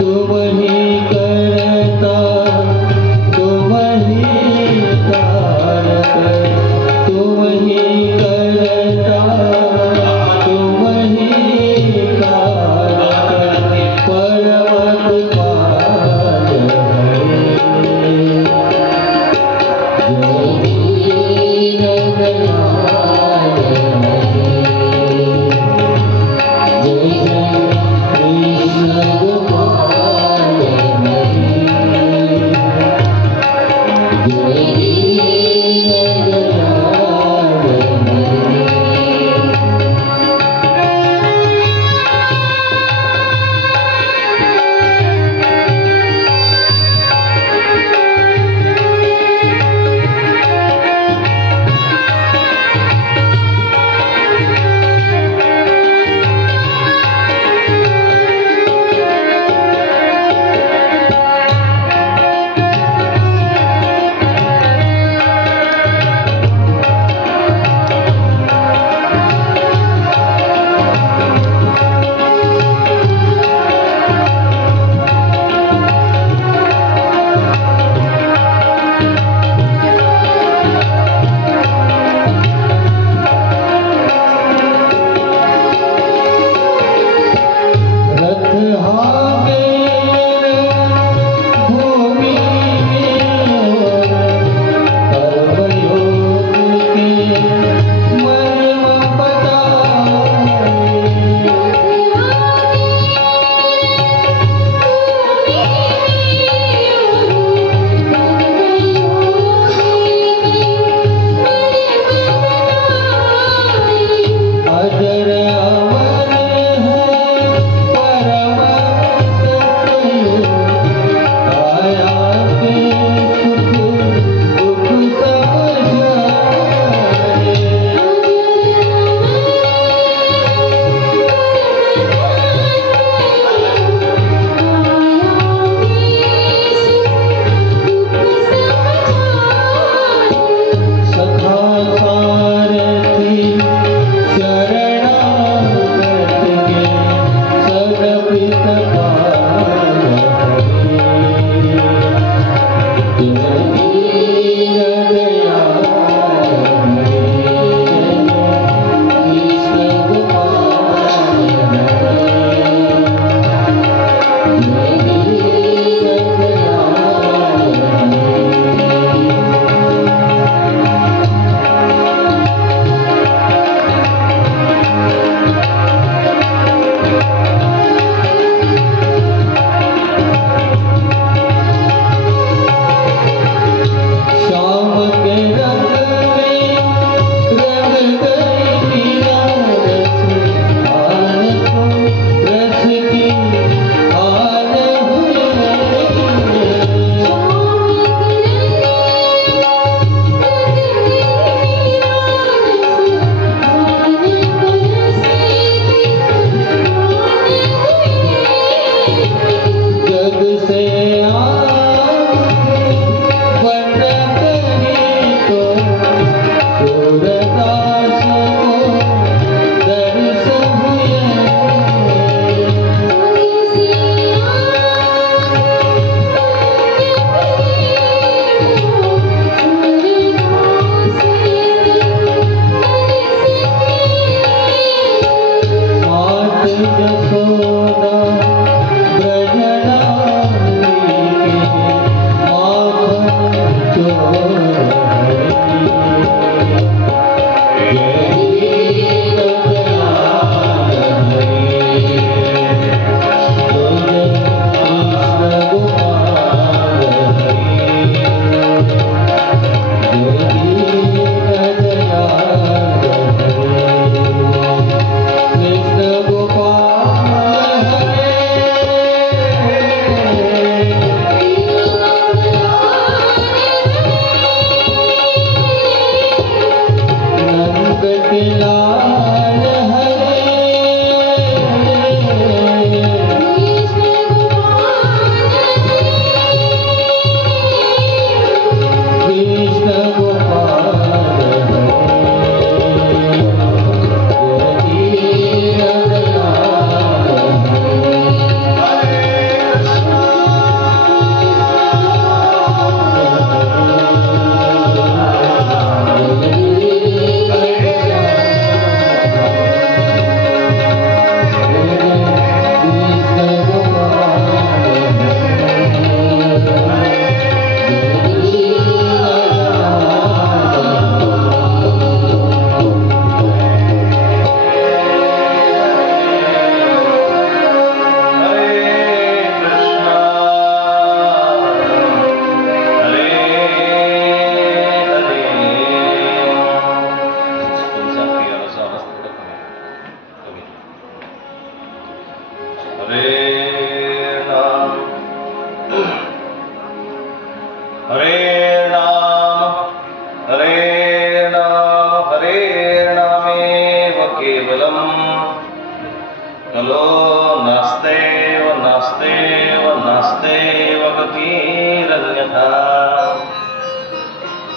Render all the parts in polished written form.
तुम ही करता तुम ही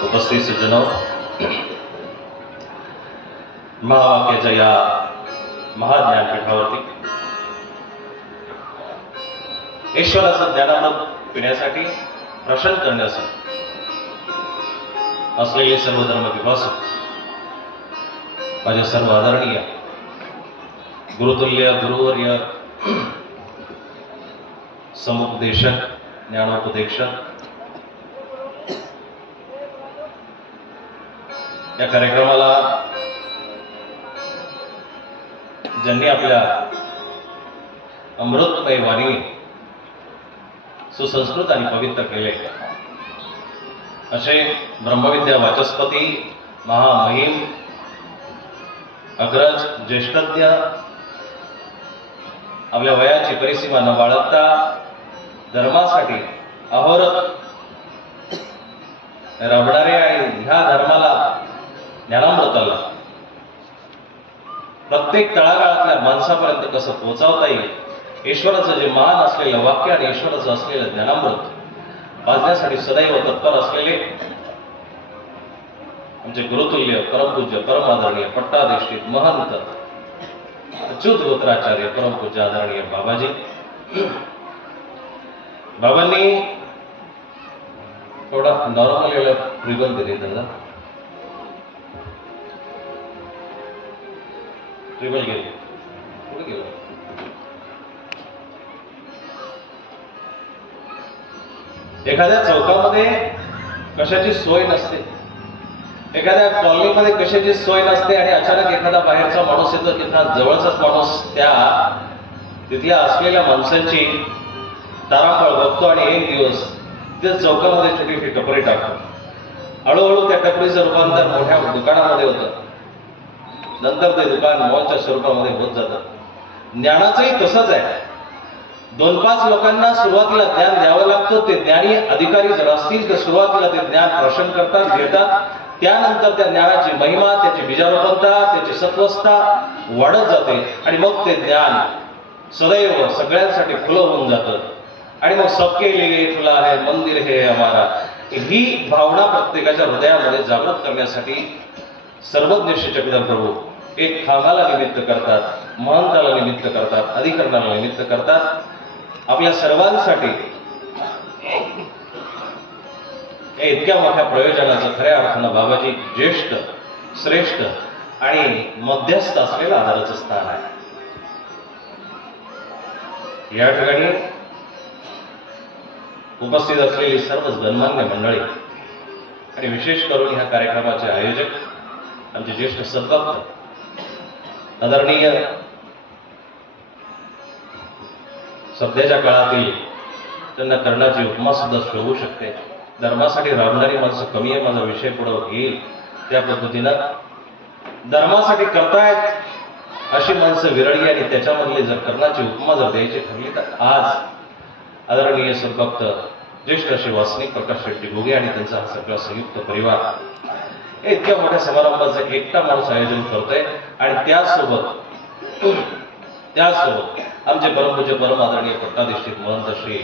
उपस्थित सज्जनों, महावाक्याच्या या महाज्ञानपीठावरती ईश्वराचं ज्ञानामृत पिण्यासाठी प्रशन करण्यासाठी असलेले सर्व धर्म विभासक, माझे सर्व आदरणीय गुरुतुल्य गुरुवर्य समुपदेशक ज्ञानोपदेशक, या कार्यक्रमाला ज्यांनी आपल्या अमृतमय वाणी सुसंस्कृत आणि पवित्र केले असे ब्रह्मविद्या वाचस्पती, महामहिम, अग्रज, ज्येष्ठज्ञ, आपल्या वयाची परिसीमा न बाळगता धर्मासाठी अहोरात्र राबणारे आणि ह्या धर्माला, ज्ञानामृताला प्रत्येक तळागाळातल्या माणसापर्यंत कसं पोहोचवता येईल, ईश्वराचं जे महान असलेलं वाक्य आणि ईश्वराचं असलेलं ज्ञानामृत वाचण्यासाठी सदैव तत्पर असलेले आमचे गुरुतुल्य परमपूज्य परमादरणीय पट्टाधिष्ठित महंत अच्युत गोत्राचार्य परमपूज्य आदरणीय बाबाजी, बाबांनी थोडा नॉर्मल रिबन दिली, त्यांना रिबन गेली, कुठे गेलं? एखाद्या चौकामध्ये कशाची सोय नसते, एखाद्या कॉलनीमध्ये कशाची सोय नसते आणि अचानक एखादा बाहेरचा माणूस येतो, तिथला जवळचाच माणूस त्या तिथल्या असलेल्या माणसांची तारांबळ बघतो आणि एक दिवस त्या चौकामध्ये छोटी छोटी टपरी टाकतो. हळूहळू त्या टपरीचं रूपांतर मोठ्या दुकानामध्ये होतं, नंतर ते दुकान मॉलच्या स्वरूपामध्ये होत जातं. ज्ञानाचंही तसंच आहे. 2-5 लोकांना सुरुवातीला ज्ञान द्यावं लागतं. ते ज्ञानी अधिकारी जर असतील तर सुरुवातीला ते ज्ञान प्रशन करतात, घेतात. त्यानंतर त्या ज्ञानाची महिमा, त्याची बीजारोपणता, त्याची सत्वस्था वाढत जाते आणि मग ते ज्ञान सदैव सगळ्यांसाठी खुलं होऊन जातं. आणि मग सबके लिए खुला है मंदिर है हमारा, ही भावना प्रत्येकाच्या हृदयामध्ये जागृत करण्यासाठी सर्वज्ञ श्री चक्रधर प्रभू एक खांबाला निमित्त करतात, महंताला निमित्त करतात, अधिकरणाला निमित्त करतात. आपल्या सर्वांसाठी इतक्या मोठ्या प्रयोजनाचं खऱ्या अर्थानं बाबाजी ज्येष्ठ, श्रेष्ठ आणि मध्यस्थ असलेलं आधाराचं स्थान आहे. या ठिकाणी उपस्थित असलेली सर्वच गणमान्य मंडळी आणि विशेष करून ह्या कार्यक्रमाचे आयोजक आमचे ज्येष्ठ सद्भक्त, आदरणीय सध्याच्या काळातील त्यांना कर्णाची उपमा सुद्धा शोभू शकते. धर्मासाठी राबणारी माणसं कमी आहे, माझा विषय पुढे घेईल त्या पद्धतीनं धर्मासाठी करतायत अशी माणसं विरळी आणि त्याच्यामधली जर कर्णाची उपमा जर द्यायची ठरली तर आज आदरणीय सद्भक्त ज्येष्ठ असे वासनिक प्रकाश शेट्टी घोगे आणि त्यांचा हा सगळा संयुक्त परिवार इतक्या मोठ्या समारंभाचं एकटा माणूस आयोजन करतोय. आणि त्यासोबत आमचे परमपूज्य परम आदरणीय पट्टाधिष्ठित महंत श्री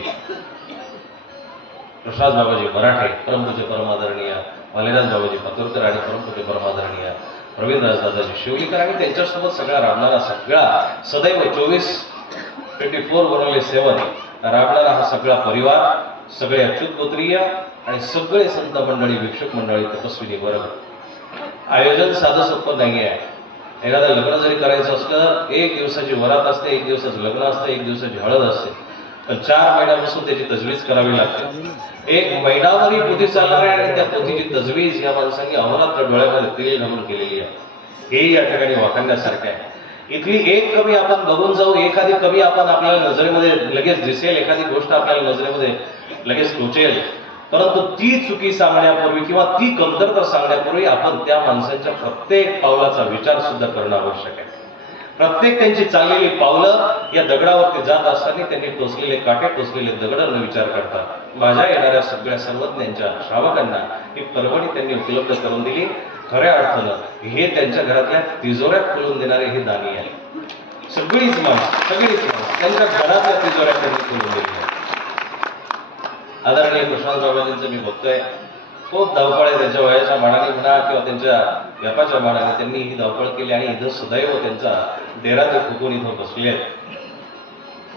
प्रसाद बाबाजी मराठे, परमपूज्य परम आदरणीय मालेराज बाबाजी पातुरकर आणि परमपूज्य परम आदरणीय प्रवीणराज दादाजी शिवलीकर आणि त्यांच्यासोबत सगळा राबणारा, सगळा सदैव 24/7 राबणारा हा सगळा परिवार, सगळे अच्युत गोत्रीय आणि सगळे संत मंडळी, भिक्षुक मंडळी, तपस्विनी वर्ग. आयोजन साधं सोपं नाही आहे. एखादं लग्न जरी करायचं असलं, 1 दिवसाची वरात असते, 1 दिवसाचं लग्न असते, 1 दिवसाची हळद असते. पण 4 महिन्यापासून त्याची तजवीज करावी लागते. एक महिनाभरी पोथी चालणार आहे आणि त्या पोथीची तजवीज या माणसांनी अहोरात्र डोळ्यामध्ये तेल घालून केलेली आहे. हे या ठिकाणी वाखाणण्यासारखे आहे. इथली एक कमी आपण बघून जाऊ, एखादी कमी आपण आपल्याला नजरेमध्ये लगेच दिसेल, एखादी गोष्ट आपल्याला नजरेमध्ये लगेच टोचेल, परंतु ती चुकी सांगण्यापूर्वी किंवा ती कमतरता सांगण्यापूर्वी आपण त्या माणसांच्या प्रत्येक पावलाचा विचार सुद्धा करणं आवश्यक आहे. प्रत्येक त्यांची चाललेली पावलं या दगडावरती जात असताना त्यांनी टोचलेले काटे, टोचलेले दगड न विचार करता माझ्या येणाऱ्या सगळ्या सर्वज्ञांच्या श्रावकांना ही पर्वणी त्यांनी उपलब्ध करून दिली. खऱ्या अर्थानं हे त्यांच्या घरातल्या तिजोऱ्यात खोलून देणारे हे दानी आहे. सगळीच माणसं त्यांच्या घरातल्या तिजोऱ्यात त्यांनी खोलून दिली आहे. आदरणीय प्रशांत बाबाजींचं मी बघतोय खूप धावपळ आहे. त्यांच्या वयाच्या मानाने म्हणा किंवा त्यांच्या व्यापाच्या मानाने त्यांनी ही धावपळ केली आणि इथं सदैव त्यांचा डेरा ते फुकून इथं बसले आहेत.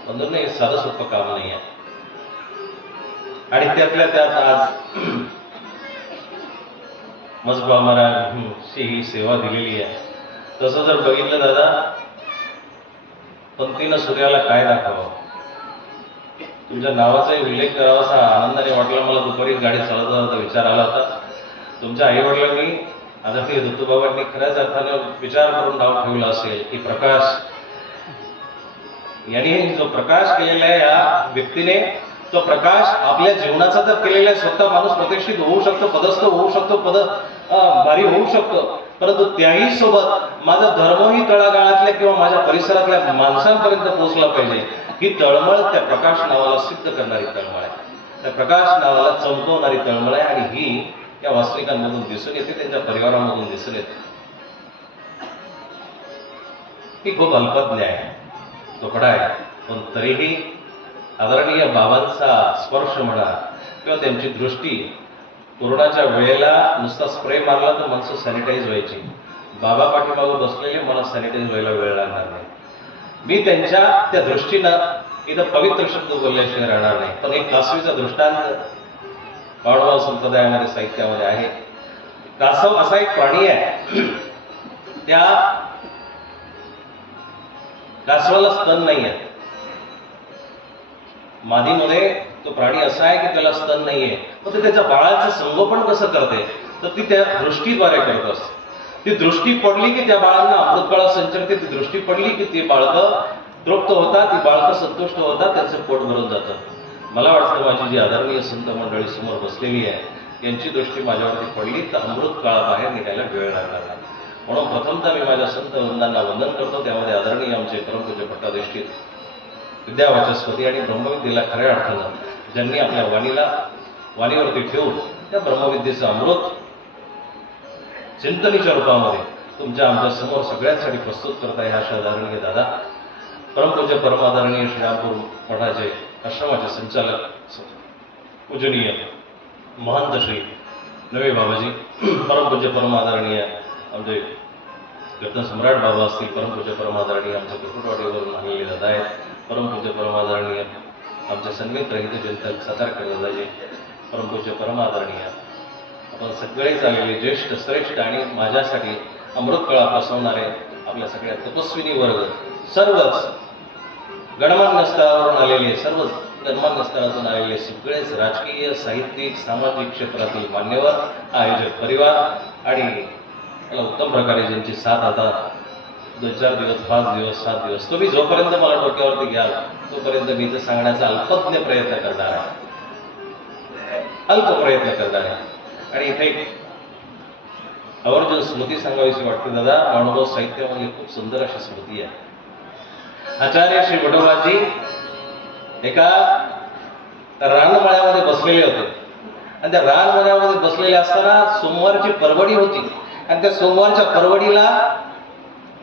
पण हे साधं सोपं काम नाही आहे. आणि त्यातल्या त्यात आज मजबा महाराजची ही सेवा दिलेली आहे. तसं जर बघितलं दादा, पंक्तीनं सूर्याला काय दाखवावं, तुमच्या नावाचाही उल्लेख करावा असा आनंदाने वाटला मला. दुपारी गाडी चालत होता विचार आला होता. तुमच्या आई वडिलांनी आदरणीय दत्तूबाबांनी खऱ्याच अर्थानं विचार करून नाव ठेवलं असेल की प्रकाश. यांनी जो प्रकाश केलेला आहे या व्यक्तीने, तो प्रकाश आपल्या जीवनाचा तर केलेला आहे. स्वतः माणूस प्रतिष्ठित होऊ शकतो, पदस्थ होऊ शकतो, भारी होऊ शकतो, परंतु त्याही सोबत माझा धर्मही तळागाळातल्या किंवा माझ्या परिसरातल्या माणसांपर्यंत पोहोचला पाहिजे. ही तळमळ त्या प्रकाश नावाला सिद्ध करणारी तळमळ आहे, त्या प्रकाश नावाला चमकवणारी तळमळ आहे. आणि ही या वास्तविकांमधून दिसून येते, त्यांच्या परिवारामधून दिसून येते. ही खूप अल्पज्ञ आहे, तुकडा आहे, पण तरीही आदरणीय बाबांचा स्पर्श म्हणा किंवा त्यांची दृष्टी, कोरोनाच्या वेळेला नुसता स्प्रे मारला तर माणसं सॅनिटाईज व्हायची. बाबा पाठीमागं बसलेले मला सॅनिटाईज व्हायला वेळ लागणार नाही. मी त्यांच्या त्या दृष्टीनं इथं पवित्र शब्द बोलल्याशिवाय राहणार नाही. पण एक कासवीचा दृष्टांत पावडगाव संप्रदायामध्ये साहित्यामध्ये आहे. कासव असा एक प्राणी आहे, त्या कासवाला स्तन नाही आहे. मादीमध्ये तो प्राणी असा आहे की त्याला स्तन नाहीये. मग ते त्याच्या बाळाचं संगोपन कसं करते, तर ती त्या दृष्टीद्वारे करत असते. ती दृष्टी पडली की त्या बाळांना अमृतकाळा संचरते. ती दृष्टी पडली की ते बाळकं तृप्त होतात, ती बाळकं संतुष्ट होतात, त्यांचं पोट भरून जातं. मला वाटतं माझी जी आदरणीय संत मंडळी समोर बसलेली आहे यांची दृष्टी माझ्यावरती पडली तर अमृत काळा बाहेर निघायला वेळ लागणार नाही. म्हणून प्रथमतः मी माझ्या संत वृंदांना वंदन करतो. त्यामध्ये आदरणीय आमचे परमपूज्य पट्टाधिष्ठित विद्यावाचस्पती आणि ब्रह्मविद्येला खऱ्या अर्थानं ज्यांनी आपल्या वाणीवरती ठेवून त्या ब्रह्मविद्येचं अमृत चिंतनीच्या रूपामध्ये तुमच्या आमच्या समोर सगळ्यांसाठी प्रस्तुत करता ह्या अशा आदरणीय दादा, परमपूज्य परमादरणीय श्रीरामपूर मठाचे आश्रमाचे संचालक पूजनीय महंत श्री नवे बाबाजी, परमपूज्य परमादरणीय आमचे कीर्तन सम्राट बाबा असतील, परमपूज्य परमादरणीय आमच्या कुकुटवाडीवरून आलेले दादा आहेत, परमपूज्य परमादरणीय आमचे सन्मित्र हितचिंतक सातारकर दादाजी, परमपूज्य परमादरणीय आपण सगळेच आलेले ज्येष्ठ श्रेष्ठ आणि माझ्यासाठी अमृतकळा प्रसवणारे आपल्या सगळ्या तपस्विनी वर्ग, सर्वच गणमान्य स्तरावरून आलेले, सर्वच गणमान्य स्तरातून आलेले सगळेच राजकीय, साहित्यिक, सामाजिक क्षेत्रातील मान्यवर, आयोजक परिवार आणि मला उत्तम प्रकारे ज्यांची साथ आता 2-4 दिवस, 5 दिवस, 7 दिवस, तुम्ही जोपर्यंत मला डोक्यावरती घ्याल तोपर्यंत मी ते सांगण्याचा अल्पज्ञ प्रयत्न करणार आहे, अल्प प्रयत्न करणार आहे. आणि इथे एक आवर्जून स्मृती सांगावीशी वाटते दादा. माणूभाऊ साहित्यामध्ये खूप सुंदर अशी स्मृती आहे. आचार्य श्री बटोबाजी एका रानमळ्यामध्ये बसलेले होते आणि त्या रानमळ्यामध्ये बसलेले असताना सोमवारची परवडी होती आणि त्या सोमवारच्या परवडीला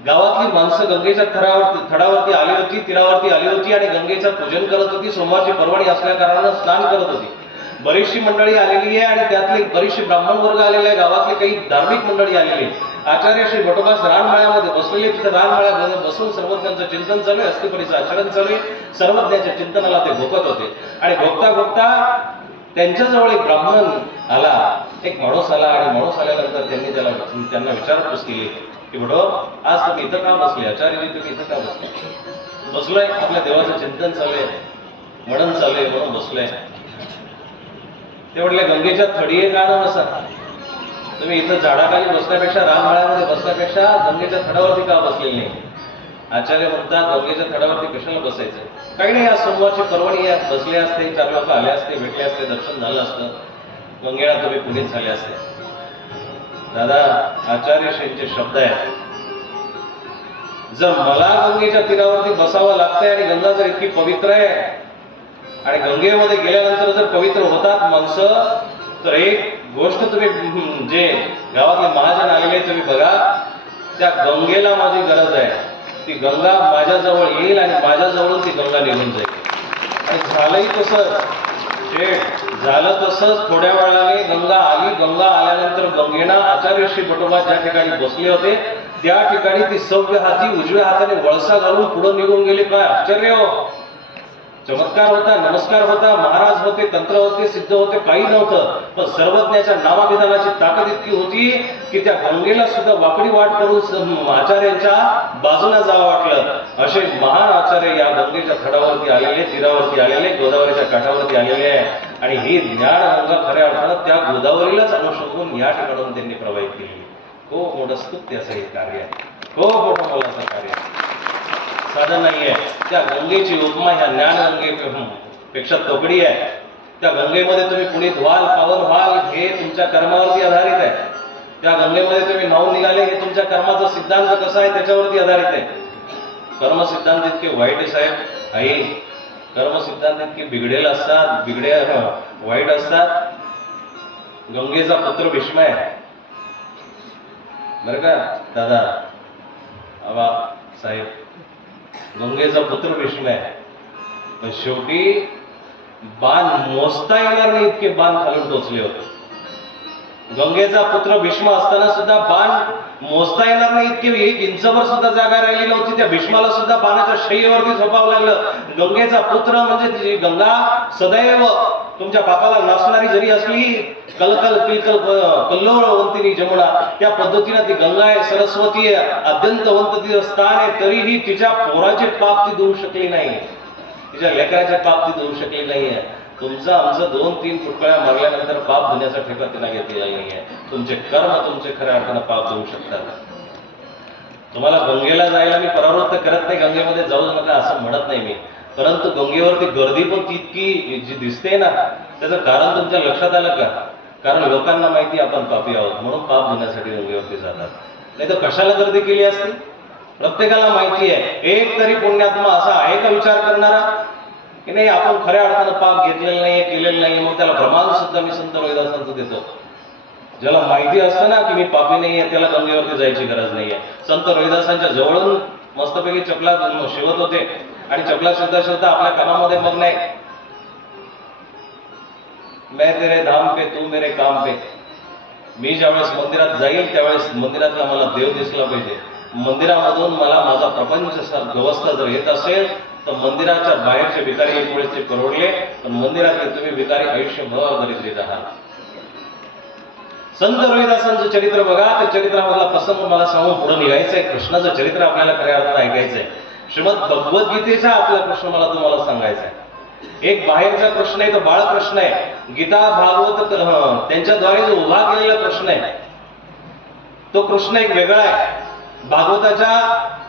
गावातली माणसं गंगेच्या थडावरती आली होती, तीरावरती आली होती आणि गंगेचं पूजन करत होती. सोमवारची परवडी असल्या कारणानं स्नान करत होती. बरीचशी मंडळी आलेली आहे आणि त्यातली बरीचशी ब्राह्मण वर्ग आलेले आहे, गावातली काही धार्मिक मंडळी आलेली आहे. आचार्य श्री बटोबास रानमाळ्यामध्ये बसलेले, तिथे रानमाळ्यामध्ये बसून सर्वज्ञांचं चिंतन चालू आहे, अस्तिपरीचं आचरण चालू आहे. सर्वज्ञाच्या चिंतनाला ते भोगत होते आणि भोगता भोगता त्यांच्याजवळ एक ब्राह्मण आला, एक माणूस आला आणि माणूस आल्यानंतर त्यांना विचारपूस केली की बडो, आज तुम्ही इथं का बसले? आचार्यजी तुम्ही इथं का बसले? बसलोय, आपल्या देवाचं चिंतन चालू आहे. म्हणून चालू आहे म्हणून बसलोय. ते म्हटले गंगेच्या थडीये का न बसा, तुम्ही इथं झाडाखाली बसण्यापेक्षा रानमाळ्यामध्ये बसण्यापेक्षा गंगेच्या थडावरती का बसलेले नाही. आचार्य म्हणतात गंगेच्या थडावरती कशाला बसायचं, काही नाही, आज सोमवारची पर्वणी आहे, बसले असते, 4 लोक आले असते, भेटले असते, दर्शन झालं असतं, गंगेला तुम्ही पुनीत झाले असते. दादा आचार्यश्रींचे शब्द आहेत, जर मला गंगेच्या तीरावरती बसावं लागतंय आणि गंगा जर इतकी पवित्र आहे आणि गंगेमध्ये गेल्यानंतर जर पवित्र होतात माणसं, तर एक गोष्ट तुम्ही जे गावातले महाजन आलेले तुम्ही बघा, त्या गंगेला माझी गरज आहे, ती गंगा माझ्याजवळ येईल आणि माझ्याजवळून ती गंगा निघून जाईल. आणि झालंही तसंच, झालं तसंच. थोड्या वेळाने गंगा आली. गंगा आल्यानंतर गंगेना आचार्यश्री बटोबा ज्या ठिकाणी बसले होते त्या ठिकाणी ती सव्य हाती उजव्या हाताने वळसा घालून पुढे निघून गेले. काय आश्चर्य हो, चमत्कार होता, नमस्कार होता, महाराज होते, तंत्र होते, सिद्ध होते, काही नव्हतं, पण सर्वज्ञाच्या नामाभिधानाची ताकद इतकी होती की त्या गंगेला सुद्धा वाकडी वाट करून आचार्यांच्या बाजूला जावं वाटलं. असे महान आचार्य या गंगेच्या थडावरती आलेले, तीरावरती आलेले, गोदावरीच्या काठावरती आलेले आहे. आणि ही ज्ञान गंगा खऱ्या अर्थानं त्या गोदावरीलाच अनुसरून या ठिकाणून त्यांनी प्रवाहित केली. खूप मोठं स्तुत्य असं हे कार्य आहे, खूप मोठं मोलाचं कार्य आहे, साधन नाहीये. त्या गंगेची उपमा ह्या ज्ञान गंगेपेक्षा तगडी आहे. त्या गंगेमध्ये तुम्ही पुढे व्हाल, पावन व्हाल, हे तुमच्या कर्मावरती आधारित आहे. त्या गंगेमध्ये तुम्ही नाहून निघाले, हे तुमच्या कर्माचा सिद्धांत कसा आहे त्याच्यावरती आधारित आहे. कर्म सिद्धांत इतके वाईट आहे साहेब, आई, कर्म सिद्धांत इतके बिघडेल असतात, वाईट असतात. गंगेचा पुत्र भीष्म आहे बरं का दादा, आबा साहेब, गंगेचा पुत्र भीष्म आहे, पण शेवटी बाण मोजता येणार नाही इतके बाण खालून टोचले होते. गंगेचा पुत्र भीष्म असताना सुद्धा बाण मोजता येणार नाही इतके, 1 इंचभर सुद्धा जागा राहिली नव्हती. त्या भीष्माला सुद्धा बाणाच्या शय्येवरती झोपावं लागलं. गंगेचा पुत्र म्हणजे ती गंगा सदैव तुमच्या पापाला नाचणारी जरी असली, कलकल किलकल कल्लोळवंतिनी जमुना, त्या पद्धतीने ती गंगा आहे, सरस्वती आहे, अत्यंतवंत तिचं स्थान आहे, तरीही तिच्या पोराचे पाप ती धुवू शकली नाही, तिच्या लेकराचे पाप ती धुवू शकली नाहीये. तुमचं आमचं 2-3 फुटकळ्या मारल्यानंतर पाप धुण्याचा ठेका तिला घेतलेला नाहीये. तुमचे कर्म तुमचे खऱ्या अर्थानं पाप धुवू शकतात. तुम्हाला गंगेला जायला मी परावृत्त करत नाही, गंगेमध्ये जाऊ नका असं म्हणत नाही मी, परंतु गंगेवरती गर्दी पण तितकी जी दिसते ना, त्याचं कारण तुमच्या लक्षात आलं का? कारण लोकांना माहिती आपण पापी आहोत म्हणून पाप धुण्यासाठी गंगेवरती जातात, नाही तर कशाला गर्दी केली असती? प्रत्येकाला माहिती आहे. एक तरी पुण्यात्मा असा आहे का विचार करणारा की नाही आपण खऱ्या अर्थानं पाप घेतलेलं नाहीये, केलेलं नाहीये, मग त्याला प्रमाण सुद्धा मी संत रोहिदासांचं देतो. ज्याला माहिती असतं ना की मी पापी नाहीये त्याला गंगेवरती जायची गरज नाहीये. संत रोहिदासांच्या जवळून मस्तपैकी चपला शिवत होते आणि चपला शोधता शोधता आपल्या कामामध्ये मग नाही, मैं तेरे धाम पे तू मेरे काम पे. मी ज्यावेळेस मंदिरात जाईल त्यावेळेस मंदिरातला मला देव दिसला पाहिजे. मंदिरामधून मला माझा प्रपंच व्यवस्था जर येत असेल तर मंदिराच्या बाहेरचे भिकारी एक वेळेचे परवडले, पण मंदिरातले तुम्ही भिकारी आयुष्यभर दरिद्रीत आहात. संत रोहिदासांचं चरित्र बघा, त्या चरित्रामधला प्रसंग मला सांगून पुढे निघायचंय. कृष्णाचं चरित्र आपल्याला खऱ्या अर्थानं ऐकायचंय. श्रीमद भगवद्गीतेचा आपला कृष्ण मला तुम्हाला सांगायचा आहे. एक बाहेरचा कृष्ण आहे तो बाळकृष्ण आहे. गीता भागवत त्यांच्याद्वारे जो उभा केलेला कृष्ण आहे तो कृष्ण एक वेगळा आहे. भागवताच्या,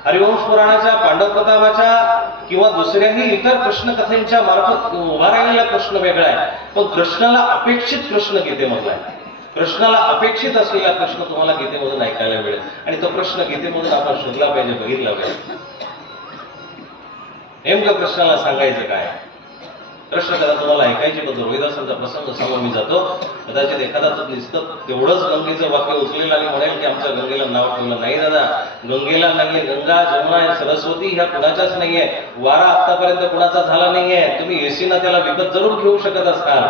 हरिवंश पुराणाच्या, पांडव प्रतापाच्या किंवा दुसऱ्याही इतर कृष्ण कथेच्या मार्फत उभा राहिलेला कृष्ण वेगळा आहे. पण कृष्णाला अपेक्षित कृष्ण गीतेमधला आहे. कृष्णाला अपेक्षित असलेला कृष्ण तुम्हाला गीतेमधून ऐकायला मिळेल आणि तो कृष्ण गीतेमधून आपण शोधला पाहिजे, बघितला पाहिजे. नेमकं कृष्णाला सांगायचं काय? कृष्ण कथा तुम्हाला ऐकायची पण रोहिदासांचा प्रसंग सांगून मी जातो. कदाचित एखादा नुसतं तेवढंच गंगेचं वाक्य उचलेल आणि म्हणेल की आमच्या गंगेला नाव ठेवलं. नाही दादा, गंगेला नाहीये, गंगा, जमुना, सरस्वती ह्या कुणाच्याच नाहीये. वारा आतापर्यंत कुणाचा झाला नाहीये. तुम्ही एसीना त्याला विकत जरूर घेऊ शकत असताल,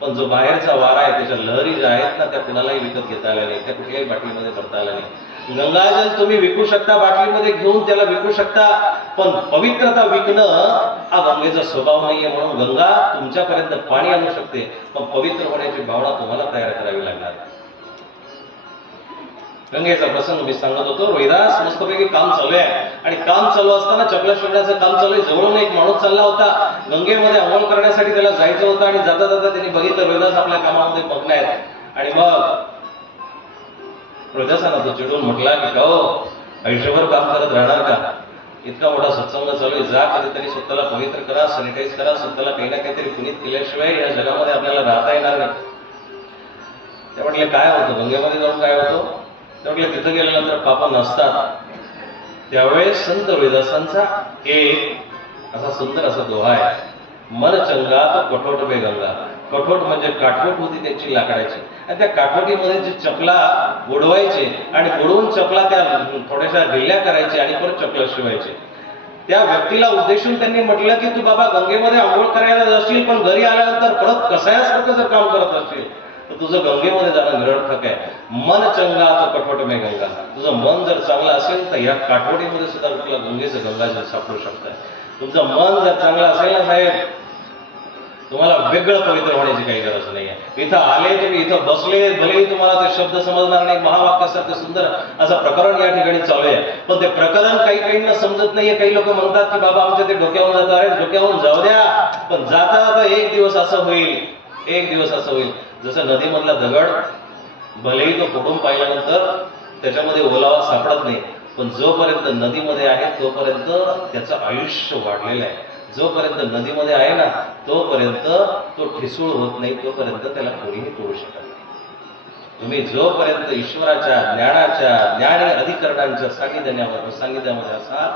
पण जो बाहेरचा वारा आहे त्याच्या लहरी ज्या आहेत ना त्या कुणालाही विकत घेता आल्या नाही, त्या कुठल्याही बाटलीमध्ये भरता आल्या नाही. गंगाजल तुम्ही विकू शकता, बाटलीमध्ये घेऊन त्याला विकू शकता, पण पवित्रता विकणं हा गंगेचा स्वभाव नाहीये. म्हणून गंगा तुमच्यापर्यंत पाणी आणू शकते, पण पवित्र होण्याची भावना तुम्हाला तयार करावी लागणार. गंगेचा प्रसंग मी सांगत होतो. रोहिदास मस्तपैकी काम चालू आहे आणि काम चालू असताना चपला शिवण्याचं काम चालू आहे. जवळून एक माणूस चालला होता, गंगेमध्ये अंघोळ करण्यासाठी त्याला जायचं होतं आणि जाता जाता त्यांनी बघितलं रोहिदास आपल्या कामामध्ये मग्न आहेत. आणि मग रोहिदासांना तो चिडून म्हटला की का हो, आयुष्यभर काम करत राहणार का? इतका मोठा सत्संग चालू आहे, जा कधीतरी स्वतःला पवित्र करा, सॅनिटाईज करा, स्वतःला काही ना काहीतरी पुनीत केल्याशिवाय या जगामध्ये आपल्याला राहता येणार नाही. ते म्हटले काय होतं गंगेमध्ये जाऊन, काय होतं? ते म्हटले तिथं गेल्यानंतर पाप नसतात. त्यावेळेस संत रोहिदासांचा एक असा सुंदर असा दोहा आहे, मन चंगा तर कठोट बे गंगा. कठोट म्हणजे काठवट होती त्याची लाकडाची, आणि त्या काठवटीमध्ये जी चपला बुडवायचे आणि बुडवून चपला त्या थोड्याशा ढिल्या करायचे आणि परत चपला शिवायचे. त्या व्यक्तीला उद्देशून त्यांनी म्हटलं की तू बाबा गंगेमध्ये आंघोळ करायला जाशील, पण घरी आल्यानंतर परत कसायासारखं जर काम करत असशील तर तुझं गंगेमध्ये जाणं निरर्थक आहे. मन चंगा तो कठोट में गंगा. तुझं मन जर चांगलं असेल तर या काठवटीमध्ये सुद्धा तुला गंगेचं गंगाजल सापडू शकतं. तुमचं मन जर चांगलं असेल ना साहेब, तुम्हाला वेगळं पवित्र होण्याची काही गरज नाहीये. इथं आले तुम्ही, इथं बसले, भलेही तुम्हाला ते शब्द समजणार नाही, महावाक्यासारखं सुंदर असं प्रकरण या ठिकाणी चालू आहे, पण ते प्रकरण काही काहींना समजत नाहीये. काही लोक म्हणतात की बाबा आमच्या ते डोक्यावरून जात आहे, डोक्यावरून जाऊ द्या, पण जाता जाता एक दिवस असं होईल, एक दिवस असं होईल जसं नदीमधला दगड भलेही तो फोडून पाहिल्यानंतर त्याच्यामध्ये ओलावा सापडत नाही, पण जोपर्यंत नदीमध्ये आहे तोपर्यंत त्याचं आयुष्य वाढलेलं आहे. जोपर्यंत नदीमध्ये आहे ना तोपर्यंत तो ठिसूळ होत नाही, तोपर्यंत त्याला कोणीही तोडू शकत नाही. तुम्ही जोपर्यंत ईश्वराच्या ज्ञानाच्या ज्ञानी अधिकरणांच्या सान्निध्यामध्ये असाल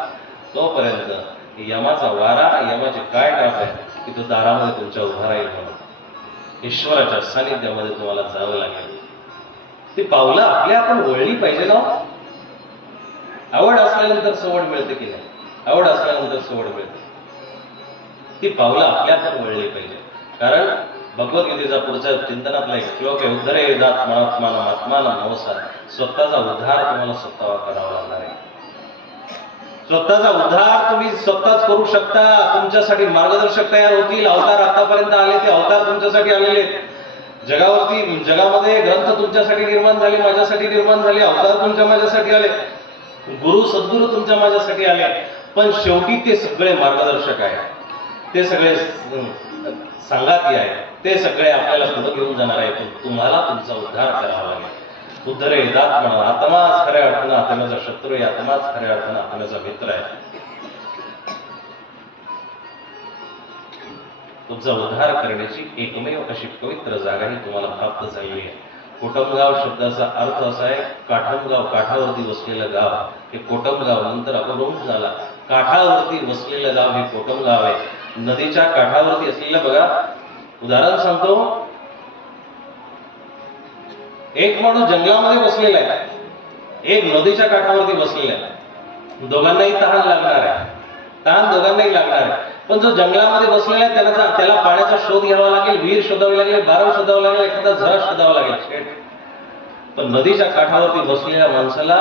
तोपर्यंत यमाचा वारा, यमाचे काय टाप आहे की तो दारामध्ये तुमच्या उभा राहील. म्हणून ईश्वराच्या सान्निध्यामध्ये तुम्हाला जावं लागेल. ती पावलं आपल्या आपण वळली पाहिजे ना. आवड असल्यानंतर सवड मिळते की नाही? आवड असल्यानंतर सवड मिळते. ती पावलं आपल्या आपण वळली पाहिजे. कारण भगवद्गीतेचा पुढच्या चिंतनातला एक श्लोक आहे, उद्धरेदात्मनात्मान आत्मानं नवसा. स्वतःचा उद्धार तुम्हाला स्वतः करावा लागणार आहे. स्वतःचा उद्धार तुम्ही स्वतःच करू शकता. तुमच्यासाठी मार्गदर्शक तयार होतील. अवतार आतापर्यंत आले ते अवतार तुमच्यासाठी आलेले आहेत. जगामध्ये ग्रंथ तुमच्यासाठी निर्माण झाले, माझ्यासाठी निर्माण झाले, अवतार तुमच्या माझ्यासाठी आले, गुरु सद्गुरु तुमच्या माझ्यासाठी आले. पण शेवटी ते सगळे मार्गदर्शक आहे, ते सगळे सांगाती आहे, ते सगळे आपल्याला पुढे घेऊन जाणार आहे. पण तुम्हाला तुमचा उद्धार करावा लागेल. उद्धरेदात्मन, आत्माच खऱ्या अर्थानं आत्म्याचा शत्रू आहे, आत्माच खऱ्या अर्थानं आत्म्याचा मित्र आहे. तुमचा उद्धार करण्याची एकमेव अशी पवित्र जागा ही तुम्हाला प्राप्त झालेली आहे. कोटमगाव शब्दाचा अर्थ असा आहे काठमगाव, काठावरती वसलेलं गाव. हे कोटमगाव नंतर अपभ्रंश झाला. काठावरती वसलेलं गाव हे कोटमगाव आहे. नदीच्या काठावरती असलेलं, बघा उदाहरण सांगतो, एक माणूस जंगलामध्ये बसलेला आहे, एक नदीच्या काठावरती बसलेला आहे. दोघांनाही तहान लागणार आहे, तहान दोघांनाही लागणार आहे. पण जो जंगलामध्ये बसलेला आहे त्याला पाण्याचा शोध घ्यावा लागेल, विहीर शोधावी लागेल, बारव शोधावं लागेल, एखादा झरा शोधावा लागेल. पण नदीच्या काठावरती बसलेल्या माणसाला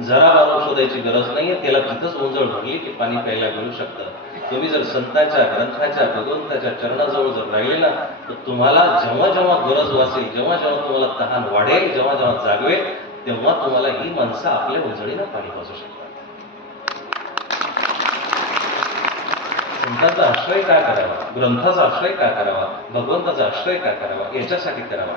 झरा बारव शोधायची गरज नाहीये. त्याला तिथंच ओंजळ भरली की पाणी प्यायला मिळू शकतं. तुम्ही जर संतांच्या, ग्रंथाच्या, भगवंताच्या चरणाजवळ जर राहिले ना तर तुम्हाला जेव्हा जेव्हा गरज वासेल, जेव्हा जेव्हा तुम्हाला तहान वाढेल, जेव्हा जेव्हा जागवेल, तेव्हा तुम्हाला ही माणसं आपल्या उंजळीनं पाणी पाजू शकतात. संतांचा आश्रय का करावा, ग्रंथाचा आश्रय का करावा, भगवंताचा आश्रय का करावा, याच्यासाठी करावा.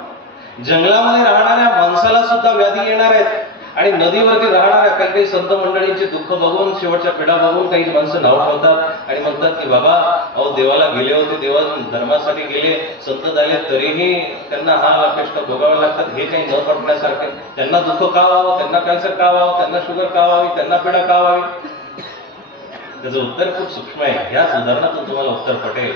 जंगलामध्ये राहणाऱ्या माणसाला सुद्धा व्याधी येणार आहेत आणि नदीवरती राहणाऱ्या काही काही संत मंडळींचे दुःख बघून, शेवटच्या पिढा बघून काही माणसं नाव ठेवतात आणि म्हणतात की बाबा अहो देवाला गेले होते, देवा धर्मासाठी गेले, संत झाले, तरीही त्यांना हा अपेष्ट भोगावे लागतात. हे काही न पटण्यासारखे. त्यांना दुःख का व्हावं, त्यांना कॅन्सर का व्हावं, त्यांना शुगर का व्हावी, त्यांना पिढा का व्हावी? त्याचं उत्तर खूप सूक्ष्म आहे. ह्याच उदाहरणातून तुम्हाला उत्तर पटेल.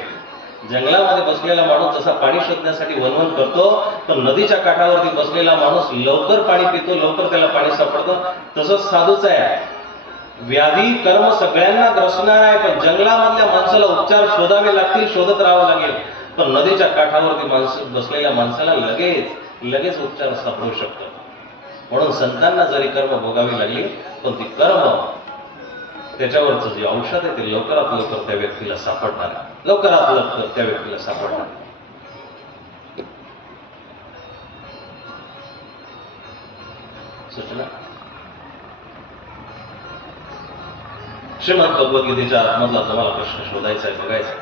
जंगलामध्ये बसलेला माणूस जसा पाणी शोधण्यासाठी वनवन करतो, पण नदीच्या काठावरती बसलेला माणूस लवकर पाणी पितो, लवकर त्याला पाणी सापडतं. तसंच साधूच आहे. व्याधी कर्म सगळ्यांना ग्रसणार आहे, पण जंगलामधल्या माणसाला उपचार शोधावे लागतील, शोधत राहावं लागेल. पण नदीच्या काठावरती बसलेल्या माणसाला लगेच उपचार सापडू शकतो. म्हणून संतांना जरी कर्म भोगावी लागली, पण ती कर्म त्याच्यावरचं जे औषध आहे ते लवकरात लवकर त्या व्यक्तीला सापडणार, लवकरात लवकर त्या व्यक्तीला सापडणार. सूचना. श्रीमद भगवद्गीतेच्या आतमधला तुम्हाला प्रश्न शोधायचा आहे, बघायचा.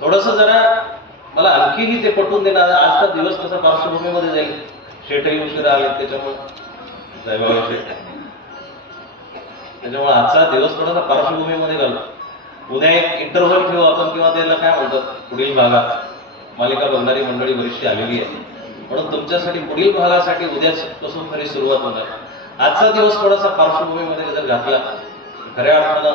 थोडस जरा मला आणखीही ते पटवून देणार. आजचा दिवस कसा पार्श्वभूमीमध्ये जाईल, शेठही उशिरा आले त्याच्यामुळे आजचा दिवस थोडासा पार्श्वभूमीमध्ये घालू. उद्या एक इंटरव्हल ठेवू आपण, किंवा त्याला काय म्हणतात, पुढील भागात मालिका बघणारी मंडळी बरीचशी आलेली आहे, म्हणून तुमच्यासाठी पुढील भागासाठी उद्याच पासून खरी सुरुवात होणार. आजचा दिवस थोडासा पार्श्वभूमीमध्ये जर घातला, खऱ्या अर्थानं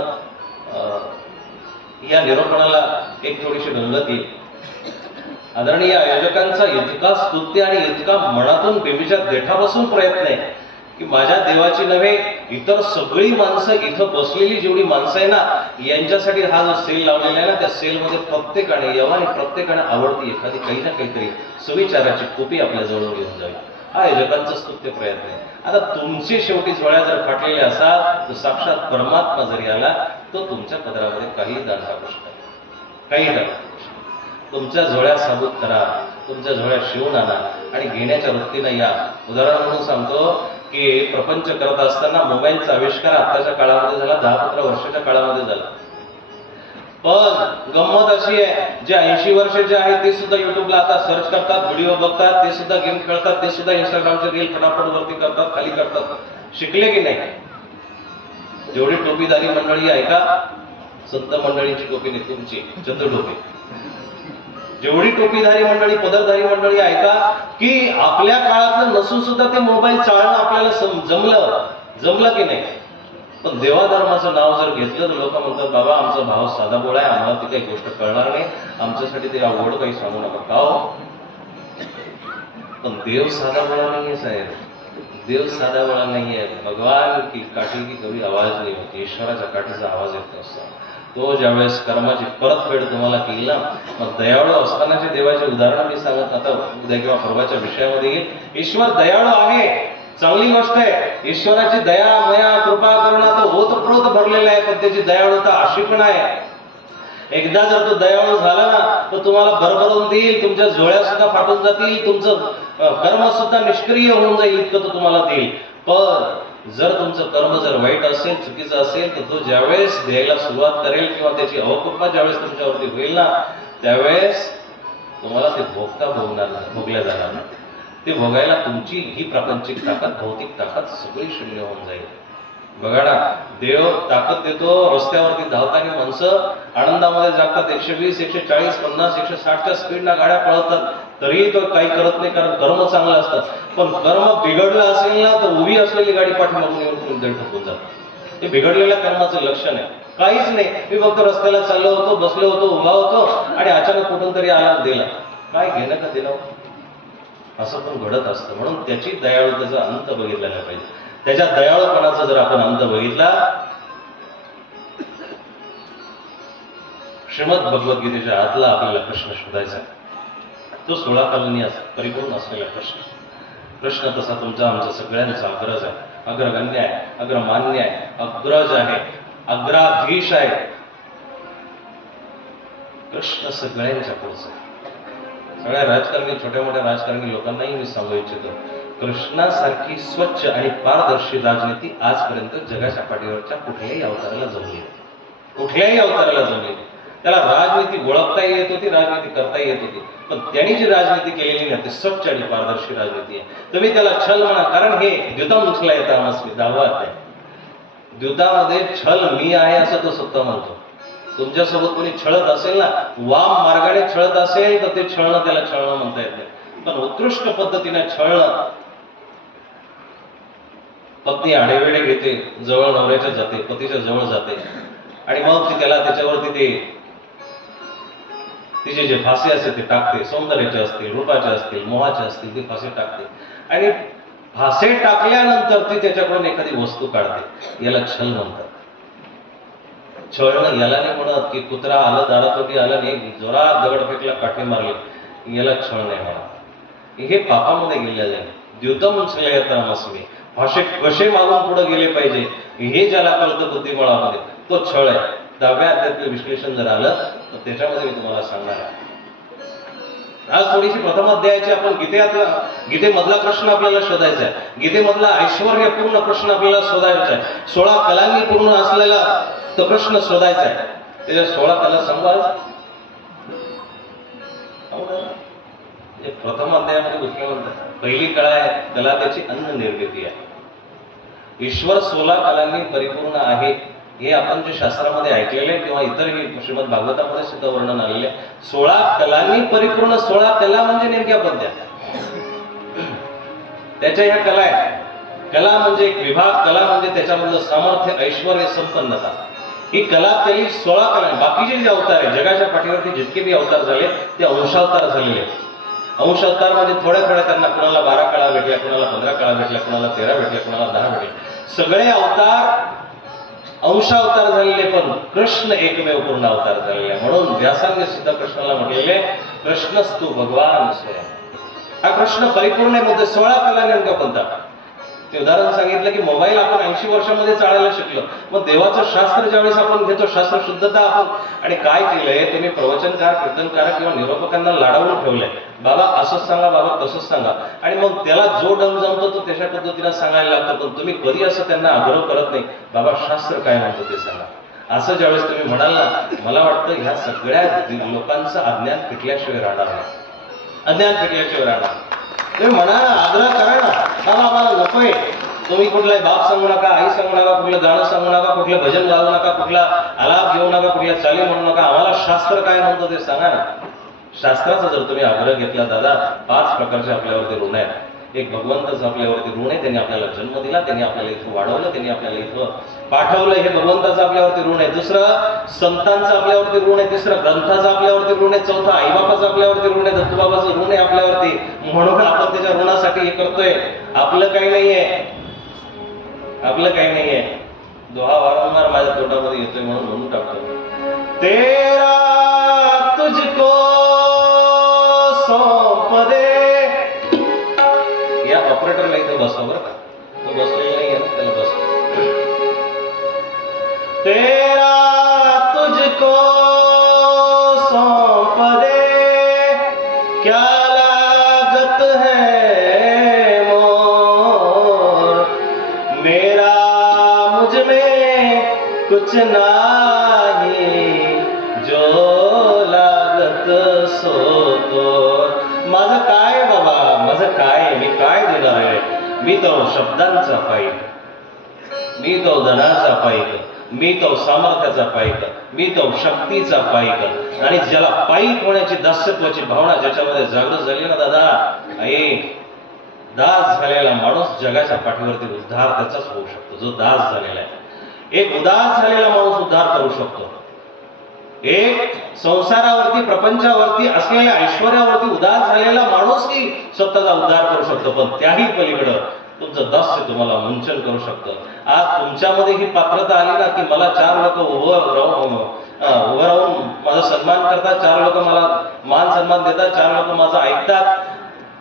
या निरूपणाला एक थोडीशी रंगत येईल. आदरणीय आयोजकांचा इतका स्तुत्य आणि इतका मनातून बेबीच्या देठापासून प्रयत्न आहे की माझ्या देवाची नव्हे, इतर सगळी माणसं इथं बसलेली जेवढी माणसं आहे ना, यांच्यासाठी हा जो सेल लावलेला आहे ना, त्या सेलमध्ये प्रत्येकाने यावं आणि प्रत्येकाने आवडती एखादी काही ना काहीतरी सुविचाराची कॉपी आपल्या जवळ घेऊन जावी. हा आयोजकांचा स्तुत्य प्रयत्न आहे. आता तुमची शेवटी जोड्या जर फाटलेल्या असाल, तर साक्षात परमात्मा जरी आला तो तुमच्या पदरामध्ये काही दान टाकू शकतो, काही दान टाकू शकतो. तुमच्या झोळ्या साबूत करा, तुमच्या झोळ्या शिवून आणा आणि घेण्याच्या वृत्तीनं या. उदाहरण म्हणून सांगतो की प्रपंच करत असताना मोबाईलचा आविष्कार आताच्या काळामध्ये झाला, 10-15 वर्षाच्या काळामध्ये झाला. पण गंमत अशी आहे, जे 80 वर्षाचे आहेत ते सुद्धा युट्यूबला आता सर्च करतात, व्हिडिओ बघतात, ते सुद्धा गेम खेळतात, ते सुद्धा इंस्टाग्रामचे रील फटाफट वरती करतात, खाली करतात. शिकले की नाही? जेवढी टोपीदारी मंडळी आहे का, संत मंडळींची टोपी नाही तुमची, चंद्र टोपी. जेवढी टोपीधारी मंडळी, पदरधारी मंडळी आहे का, की आपल्या काळातलं नसून सुद्धा ते मोबाईल चालणं आपल्याला जमलं की नाही. पण देवाधर्माचं नाव जर घेतलं तर लोक म्हणतात, बाबा आमचा भाव साधा बोळा आहे, आम्हाला ती काही गोष्ट कळणार नाही, आमच्यासाठी ते अवघड काही सांगू नका. का हो? पण देव साधा बोळा नाहीये साहेब, देव साधा बोळा नाहीये. भगवान की काठी की कधी आवाज नाही होती, ईश्वराच्या काठीचा आवाज येत असतो. तो ज्यावेळेस कर्माची परतफेड तुम्हाला केली ना, मग दयाळू असतानाचे देवाचे उदाहरण मी सांगत आता उद्या किंवा परवाच्या विषयामध्ये येईल. ईश्वर दयाळू आहे, चांगली गोष्ट आहे. ईश्वराची दया मया कृपा करुणा तो ओतप्रोत भरलेला आहे, पण त्याची दयाळुता अशी पण आहे, एकदा जर तो दयाळू झाला ना तर तुम्हाला भरभरून देईल, तुमच्या झोळ्या सुद्धा फाटून जातील, तुमचं कर्म सुद्धा निष्क्रिय होऊन जाईल, इतकं तो तुम्हाला देईल. पण जर तुमचं कर्म जर वाईट असेल, चुकीचं असेल, तर तो ज्यावेळेस द्यायला सुरुवात करेल किंवा त्याची अवकृपा ज्यावेळेस तुमच्यावरती होईल ना, त्यावेळेस तुम्हाला ते भोगल्या जाणार. ते भोगायला तुमची ही प्रापंचिक ताकद, भौतिक ताकद सगळी शून्य होऊन जाईल. बघा ना, देव ताकद देतो, रस्त्यावरती धावताना माणसं आनंदामध्ये जातात, 120, 140, 50, 160च्या स्पीडला गाड्या पळवतात, तरीही तो काही करत नाही, कारण कर्म चांगलं असतं. पण कर्म बिघडलं असेल ना तर उभी असलेली गाडी पाठीमागून येऊन दड ठोकून जातात. हे बिघडलेल्या कर्माचं लक्षण आहे. काहीच नाही, मी फक्त रस्त्याला चाललो होतो, बसलो होतो, उभा होतो आणि अचानक कुठून तरी आला दिला, काय घेणं का दिलं, असं पण घडत असतं. म्हणून त्याची दयाळुतेचा अंत बघितला नाही पाहिजे. त्याच्या दयाळूपणाचा जर आपण अंत बघितला, श्रीमद भगवद्गीतेच्या आतला आपल्याला प्रश्न शोधायचा, तो 16 कालांनी परिपूर्ण असलेला प्रश्न तसा तुमचा आमचा सगळ्यांचा अग्रज आहे, अग्रगण्य आहे, अग्रमान्य आहे, अग्रज आहे, अग्राधीश आहे. कृष्ण सगळ्यांच्या पुढचा. सगळ्या राजकारणी, छोट्या मोठ्या राजकारणी लोकांनाही मी सांगू इच्छितो, कृष्णासारखी स्वच्छ आणि पारदर्शी राजनीती आजपर्यंत जगाच्या पाठीवरच्या कुठल्याही अवताराला जमली, कुठल्याही अवताराला जमली. त्याला राजनीती ओळखता येत होती, राजनीती करता येत होती, पण त्यांनी जी राजनीती केलेली नाही ती स्वच्छ आणि पारदर्शी राजनीती आहे. तुम्ही त्याला छल म्हणा, कारण हे द्युतम उचला येतं आम्हाला 10वा अध्याय. द्युतामध्ये छल मी आहे असं तो स्वतः म्हणतो. तुमच्यासोबत कोणी छळत असेल ना, वाम मार्गाने छळत असेल तर ते छळणं, त्याला छळणं म्हणता येत नाही. पण उत्कृष्ट पद्धतीने छळणं, पत्नी आडेवेडे घेते, जवळ नवऱ्याच्या जाते, पतीच्या जवळ जाते आणि मग ती त्याला त्याच्यावरती ते तिचे जे फासे असते ते टाकते, सौंदर्याचे असतील, रूपाचे असतील, मोहाचे असतील, ते फासे टाकते आणि फासे टाकल्यानंतर ती त्याच्याकडून एखादी वस्तू काढते, याला छल म्हणतात. छळणं याला नाही म्हणत की कुत्रा आलं दारातोटी आलं नाही, जोरात दगड फेकला, काठी मारली, याला छळ नाही म्हणत. हे पापामध्ये गेले जाईल. द्युतम छलयतामस्मी, भाषे कसे मागून पुढे गेले पाहिजे हे ज्याला कळतं बुद्धिबळामध्ये, तो छळ आहे. 10व्या अध्यायातलं विश्लेषण जर आलं तर त्याच्यामध्ये मी तुम्हाला सांगणार आहे. आज थोडीशी प्रथम अध्यायाची आपण गीतेमधला प्रश्न आपल्याला शोधायचा आहे. गीतेमधला ऐश्वर्यपूर्ण प्रश्न आपल्याला शोधायचा आहे. 16 कलांनी पूर्ण असलेला तो प्रश्न शोधायचा आहे. त्याच्या 16 कला संवाद प्रथम अध्यायामध्ये घुसले म्हणतात. पहिली कला आहे कला त्याची अन्न निर्मिती आहे. ईश्वर 16 कलांनी परिपूर्ण आहे हे आपण जे शास्त्रामध्ये ऐकलेले किंवा इतरही श्रीमद भागवतामध्ये सुद्धा वर्णन आलेले. 16 कलांनी परिपूर्ण. 16 कला म्हणजे नेमक्या कोणत्या? त्याच्या ह्या कला आहे. कला म्हणजे एक विभाग, कला म्हणजे त्याच्यामधलं सामर्थ्य, ऐश्वर, संपन्नता. ही कला त्याची 16 कला. बाकीचे जे अवतार आहे जगाच्या पाठीवरती जितके बी अवतार झाले ते अंशावतार झालेले. अंश अवतार म्हणजे थोड्या त्यांना कुणाला 12 कला भेटल्या, कुणाला 15 कला भेटल्या, कुणाला 13 भेटल्या, कुणाला 10 भेटले. सगळे अवतार अंशावतार झालेले, पण कृष्ण एकमेव पूर्ण अवतार झालेले. म्हणून व्यासांनी सुद्धा कृष्णाला म्हटलेले कृष्णस्तु भगवान स्वयं. हा कृष्ण परिपूर्ण आहे. मध्ये 16 कला नेमका कोणता? ते उदाहरण सांगितलं की मोबाईल आपण 80 वर्षामध्ये चालायला शिकलो. मग देवाचं शास्त्र ज्यावेळेस आपण घेतो, शास्त्र शुद्धता आपण आणि काय केलंय तुम्ही प्रवचनकार, कीर्तनकार किंवा निरोपकांना लाडावून ठेवलंय. बाबा असंच सांगा, बाबा तसंच सांगा, आणि मग त्याला जो डंग जमतो तो त्याच्या पद्धतीने सांगायला लागतो. पण तुम्ही कधी असं त्यांना आग्रह करत नाही, बाबा शास्त्र काय म्हणतो ते सांगा. असं ज्यावेळेस तुम्ही म्हणाल ना, मला वाटतं ह्या सगळ्या लोकांचं अज्ञान फिटल्याशिवाय राहणार नाही. अज्ञान फिटल्याशिवाय राहणार. तुम्ही म्हणा, आग्रह करा ना, बाबा आम्हाला नकोय. तुम्ही कुठलाही बाप सांगू नका, आई सांगू नका, कुठलं गाणं सांगू नका, कुठलं भजन गाऊ नका, कुठला आलाप घेऊ नका, कुठल्या चाली म्हणू नका. आम्हाला शास्त्र काय म्हणतो ते सांगा ना. शास्त्राचा जर तुम्ही आग्रह घेतला, दादा 5 प्रकारचे आपल्यावरती ऋण आहेत. एक भगवंतच आपल्यावरती ऋण आहे. त्यांनी आपल्याला जन्म दिला, त्यांनी आपल्याला इथं वाढवलं, त्यांनी आपल्याला इथं पाठवलं, हे भगवंताचं आपल्यावरती ऋण आहे. दुसरं संतांचं आपल्यावरती ऋण आहे. तिसरं ग्रंथाचं आपल्यावरती ऋण आहे. चौथं आईबापाचं आपल्यावरती ऋण आहे. दत्तूबाबाचं ऋण आहे आपल्यावरती. म्हणून आपण त्याच्या ऋणासाठी हे करतोय. आपलं काही नाहीये, आपलं काही नाहीये. दोहा वारंवार माझ्या तोंडामध्ये येतोय म्हणून टाकतो. तेरा तुझको सौंप दे. या ऑपरेटरला इथं बसवा बरं का, तो बसलेला नाही आहे, त्याला बसवा. तेरा तुझको सौंप दे, क्या लागत है मोर, मेरा मुझ में कुछ नाही, जो लागत सो तोर. माझं काय बाबा, माझं काय, मी काय देणार आहे? मी तो शब्दांचा पाईक, मी तो धनाचा पाईक, मी तो सामर्थ्याचा पाईक, मी तो शक्तीचा पाईक. आणि ज्याला पाईक होण्याची दास्यत्वाची भावना ज्याच्यामध्ये जागृत झाली ना दादा, दास झालेला माणूस जगाच्या पाठीवरती उद्धार त्याचाच होऊ शकतो, जो दास झालेला आहे. एक उदास झालेला माणूस उद्धार करू शकतो. एक संसारावरती, प्रपंचावरती असलेल्या ऐश्वर्यावरती उदास झालेला माणूसही स्वतःचा उद्धार करू शकतो. पण त्याही पलीकडं तुमचं दास्य तुम्हाला मुंचन करू शकतं. आज तुमच्यामध्ये ही पात्रता आली ना की मला 4 लोक उभं राहून माझा सन्मान करतात, 4 लोक मला मान सन्मान देतात, 4 लोक माझं ऐकतात.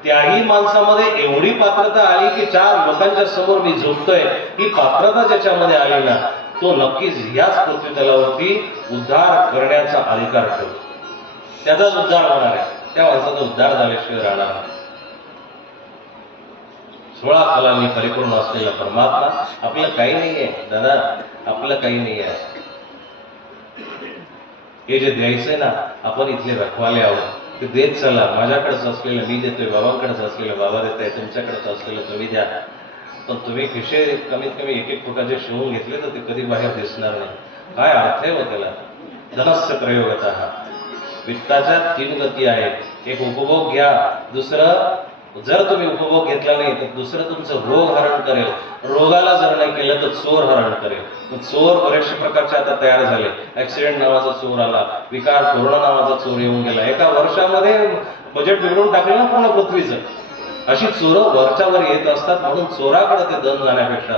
त्याही माणसामध्ये एवढी पात्रता आली की 4 लोकांच्या समोर मी झोपतोय, ही पात्रता ज्याच्यामध्ये आली ना, तो नक्कीच ह्याच पृथ्वीतलावरती उद्धार करण्याचा अधिकार ठेवतो. त्याचाच उद्धार होणार आहे. त्या माणसाचा उद्धार झाल्याशिवाय राहणार नाही. 16 कलांनी परिपूर्ण असलेला परमात्मा. आपलं काही नाहीये दादा, आपलं काही नाही आहे. हे जे द्यायचंय ना, आपण इथले रखवाले आहोत, ते देत चला. माझ्याकडेच असलेलं मी देतोय, बाबांकडेच असलेलं बाबा देत आहे, तुमच्याकडेच असलेलं तुम्ही द्या. पण तुम्ही खिशे कमीत कमी 1-1 फुटाचे शिवून घेतले तर ते कधी बाहेर दिसणार नाही. काय अर्थ आहे हो त्याला? धनस्य प्रयोगतः. वित्ताच्या 3 गती आहेत. एक उपभोग घ्या, दुसरं जर तुम्ही उपभोग घेतला नाही तर दुसरं तुमचं रोग हरण करेल, रोगाला जर नाही केलं तर चोर हरण करेल. मग चोर बरेचशे प्रकारचे आता तयार झाले. ऍक्सिडेंट नावाचा चोर आला, विकार कोरोना नावाचा चोर येऊन गेला. एका वर्षामध्ये बजेट बिघडून टाकलं ना पूर्ण पृथ्वीचं. अशी चोरं वरच्या वर येत असतात. म्हणून चोराकडे ते धन जाण्यापेक्षा,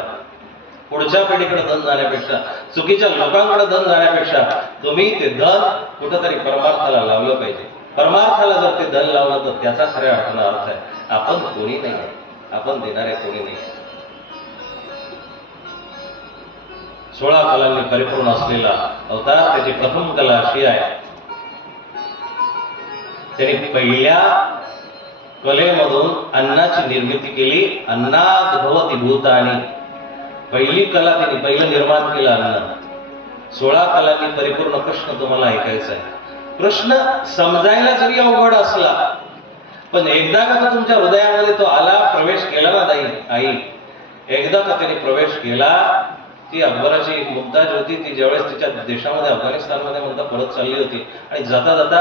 पुढच्या पिढीकडे धन जाण्यापेक्षा, चुकीच्या लोकांकडे धन जाण्यापेक्षा तुम्ही ते धन कुठंतरी परमार्थाला लावलं पाहिजे. परमार्थाला जर ते धन लावलं तर त्याचा खऱ्या अर्थानं अर्थ आहे आपण कोणी नाही, आपण देणारे कोणी नाही. 16 कलांनी परिपूर्ण असलेला अवतार. त्याची प्रथम कला अशी आहे त्यांनी पहिल्या कलेमधून अन्नाची निर्मिती केली. अन्नाद भवती भूतानी. पहिली कला त्यांनी पहिलं निर्माण केलं अन्न. 16 कलांनी परिपूर्ण प्रश्न तुम्हाला ऐकायचा आहे. प्रश्न समजायला जरी अवघड असला पण एकदा का तो तुमच्या हृदयामध्ये तो आला, प्रवेश केला ना आई, एकदा का त्याने प्रवेश केला. ती अकबराची एक मुमताज होती, ती ज्यावेळेस तिच्या देशामध्ये अफगाणिस्तानमध्ये म्हणता परत चालली होती आणि जाता जाता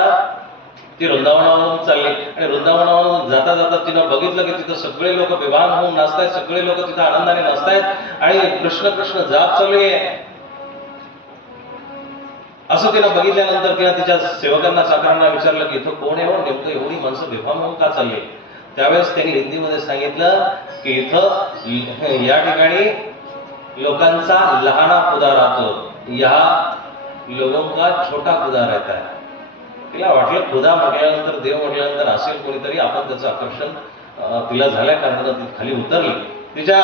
ती वृंदावनावरून चालली आणि वृंदावनावरून जाता जाता तिनं बघितलं की तिथं सगळे लोक बेभान होऊन नाचतायत, सगळे लोक तिथं आनंदाने नाचतायत आणि कृष्ण कृष्ण जाप चालू आहे. असं तिनं बघितल्यानंतर तिला तिच्या सेवकांना चाकरांना विचारलं की इथं कोण आहे हो, नेमकं एवढी माणसं बेभान होऊन का चालली. त्यावेळेस त्यांनी हिंदीमध्ये सांगितलं की इथं या ठिकाणी लोकांचा लहाना खुदा राहतो, या लोगों का छोटा खुदा रहता है. तिला वाटलं खुदा म्हटल्यानंतर, देव म्हटल्यानंतर असेल कोणीतरी, आपण त्याचं आकर्षण तिला झाल्या कारणानं ती खाली उतरली. तिच्या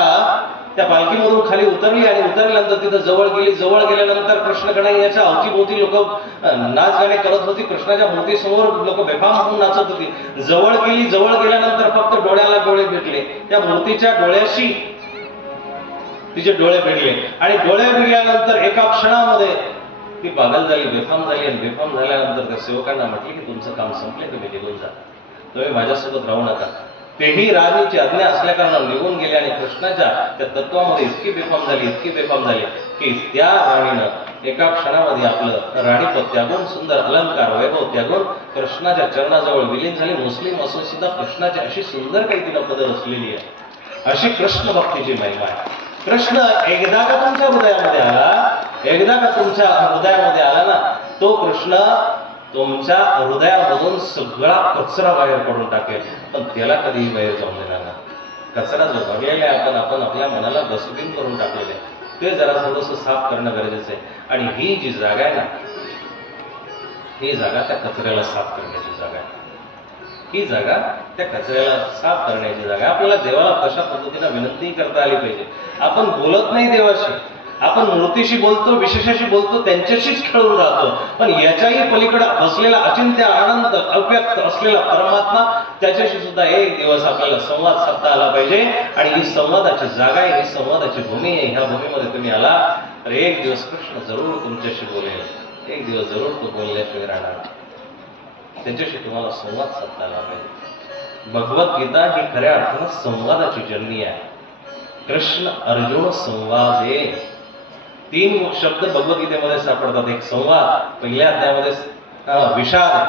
त्या पालखीमधून खाली उतरली आणि उतरल्यानंतर तिथं जवळ गेली. जवळ गेल्यानंतर कृष्णकडे याच्या अवतीभोवती लोक नाच गाणे करत होती. कृष्णाच्या मूर्तीसमोर लोक बेफाम होऊन नाचत होती. जवळ गेली. जवळ गेल्यानंतर फक्त डोळ्याला डोळे भेटले. त्या मूर्तीच्या डोळ्याशी तिचे डोळे भिडले आणि डोळे भिडल्यानंतर एका क्षणामध्ये ती पागल झाली, बेफाम झाली. आणि बेफाम झाल्यानंतर त्या सेवकांना म्हटली की तुमचं काम संपले, तुम्ही निघून जा, तुम्ही माझ्यासोबत राहू नका. तेही राणीची आज्ञा असल्या कारणाने निघून गेले आणि कृष्णाच्या त्या तत्वामध्ये इतकी बेफाम झाली की त्या राणीनं एका क्षणामध्ये आपलं राणीपद त्यागून, सुंदर अलंकार वैभव त्यागून कृष्णाच्या चरणाजवळ विलीन झाली. मुस्लिम असून सुद्धा कृष्णाची अशी सुंदर काही तिनं पद रचलेली आहे. अशी कृष्ण भक्तीची महिमा आहे. कृष्ण एकदा का तुमच्या हृदयामध्ये आला ना, तो कृष्ण तुमच्या हृदयामधून सगळा कचरा बाहेर पडून टाकेल, पण त्याला कधीही बाहेर जाऊन देणार नाही. कचरा जो भरलेला आहे आपण आपल्या मनाला डस्टबिन करून टाकलेले, ते जरा थोडंसं साफ करणं गरजेचं आहे. आणि ही जी जागा आहे ना, ही जागा त्या कचऱ्याला साफ करण्याची जागा आहे. ही जागा त्या कचऱ्याला साफ करण्याची जागा. आपल्याला देवाला कशा पद्धतीने विनंती करता आली पाहिजे. आपण बोलत नाही देवाशी, आपण मूर्तीशी बोलतो, विशेषाशी बोलतो, त्यांच्याशीच खेळून राहतो. पण याच्याही पलीकडे असलेला अचिंत्य अनंत अव्यक्त असलेला परमात्मा, त्याच्याशी सुद्धा एक दिवस आपल्याला संवाद साधता आला पाहिजे. आणि ही संवादाची जागा आहे, ही संवादाची भूमी आहे. ह्या भूमीमध्ये तुम्ही आला तर एक दिवस कृष्ण जरूर तुमच्याशी बोलेल, एक दिवस जरूर तो बोलल्याशिवाय राहणार. त्याच्याशी तुम्हाला संवाद साधता आला पाहिजे. भगवद्गीता ही खऱ्या अर्थानं संवादाची जननी आहे. कृष्ण अर्जुन संवादे 3 शब्द भगवद्गीतेमध्ये सापडतात. एक संवाद, पहिल्या अध्यायामध्ये विषाद.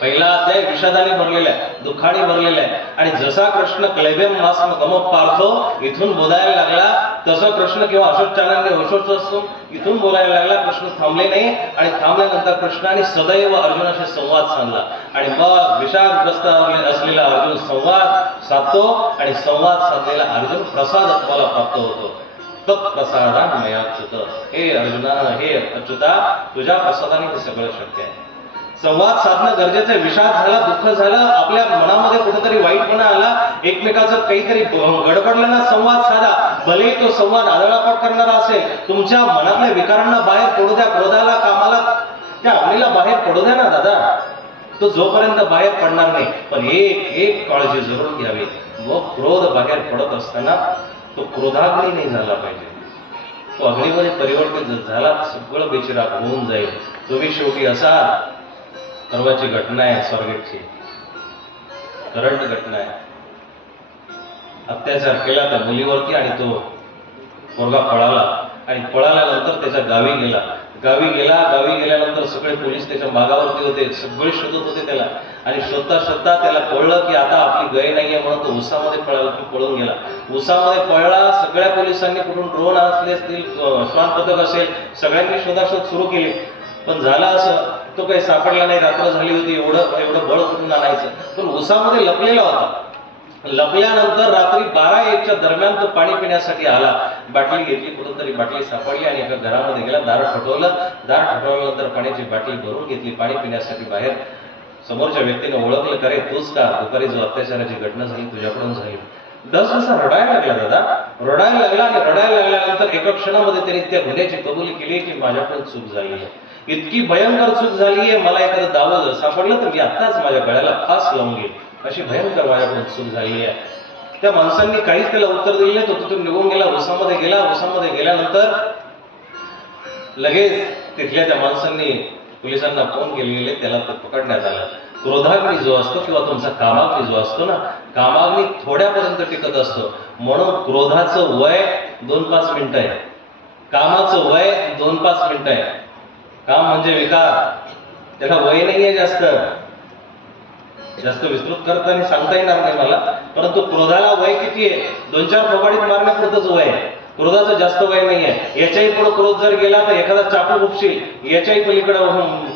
पहिला अध्याय विषादाने भरलेला आहे, दुःखाने भरलेला आहे. आणि जसा कृष्ण क्लेबेम मास्म गमप पार्थो इथून बोलायला लागला, तसं कृष्ण किंवा अशोकचार्याने असून इथून बोलायला लागला. कृष्ण थांबले नाही आणि थांबल्यानंतर कृष्णाने सदैव अर्जुनाशी संवाद साधला. आणि मग विषादग्रस्त असलेला अर्जुन संवाद साधतो आणि संवाद साधलेला अर्जुन प्रसाद तुम्हाला प्राप्त होतो. तत्प्रसादा मयाच्युत. हे अर्जुना, हे अच्युता, तुझ्या प्रसादाने हे सगळं शक्य आहे. संवाद साधणं गरजेचं आहे. विषाद झाला, दुःख झालं, आपल्या मनामध्ये कुठेतरी वाईटपणा आला, एकमेकाचं काहीतरी गडबडलं ना, संवाद साधा. भले तो संवाद आदळापट करणारा असेल, तुमच्या मनातल्या विकारांना बाहेर पडू द्या, क्रोधाला, कामाला, त्या अग्नीला बाहेर पडू द्या ना दादा. तो जोपर्यंत बाहेर पडणार नाही. पण एक काळजी जरूर घ्यावी. व क्रोध बाहेर पडत असताना तो क्रोधाग्नी नाही झाला पाहिजे. तो अग्नीमध्ये परिवर्तित झाला सगळं बेचिराग होऊन जाईल. तुम्ही शेवटी असाल. सर्वाची घटना आहे, स्वर्गेटची करंट घटना आहे. अत्याचार केला त्या मुलीवरती आणि तो पोरगा पळाला आणि पळाल्यानंतर त्याच्या गावी गेल्यानंतर सगळे पोलीस त्याच्या मागावरती होते, सगळे शोधत होते त्याला. आणि शोधता त्याला कळलं की आता आपली गय नाहीये, म्हणून तो उसामध्ये पळून गेला. उसामध्ये पळला. सगळ्या पोलिसांनी कुठून ड्रोन असले असतील, श्वान पथक असेल, सगळ्यांनी शोधाशोध सुरू केली. पण झाला असं, तो काही सापडला नाही. रात्र झाली होती, एवढं बळ कुठून आणायचं. पण उसामध्ये लपलेला होता. लपल्यानंतर रात्री 12-1च्या दरम्यान तो पाणी पिण्यासाठी आला. बाटली घेतली, कुठून तरी बाटली सापडली आणि एका घरामध्ये गेला. दार ठोठवल्यानंतर पाण्याची बाटली भरून घेतली. पाणी पिण्यासाठी बाहेर समोरच्या व्यक्तीने ओळखलं, करे तूच का, दुपारी जो अत्याचाराची घटना झाली तुझ्याकडून झाली. असा रडायला लागला दादा, रडायला लागला. आणि रडायला लागल्यानंतर एका क्षणामध्ये त्यांनी त्या गुन्ह्याची कबुली केली की माझ्याकडून चूक झाली आहे. इतकी भयंकर चूक झाली आहे, मला एखादं दावं सापडलं तर मी आत्ताच माझ्या गळ्याला फास लावून घेईन, अशी भयंकर माझ्याकडून चूक झाली आहे. त्या माणसांनी काहीच त्याला उत्तर दिले नाही. तो तिथून निघून गेला, उसामध्ये गेला. उसामध्ये गेल्यानंतर लगेच तिथल्या त्या माणसांनी पोलिसांना फोन केलेले, त्याला पकडण्यात आलं. क्रोधाग्नी जो असतो किंवा तुमचा कामाग्नी जो असतो ना, कामाग्नी थोड्यापर्यंत टिकत असतो. म्हणून क्रोधाचं वय 2-5 मिनिटं आहे, कामाचं वय 2-5 मिनिटं आहे. काम म्हणजे विकार, त्याला वय नाहीये जास्त विस्तृत करताना सांगता येणार नाही मला, परंतु क्रोधाला वय किती आहे? 2-4 फवाडीत मारण्यापुरतंच वय आहे. क्रोधाचं जास्त वय नाहीये. याच्याही पुढे क्रोध जर गेला तर एखादा चाकू उपशील, याच्याही पलीकडे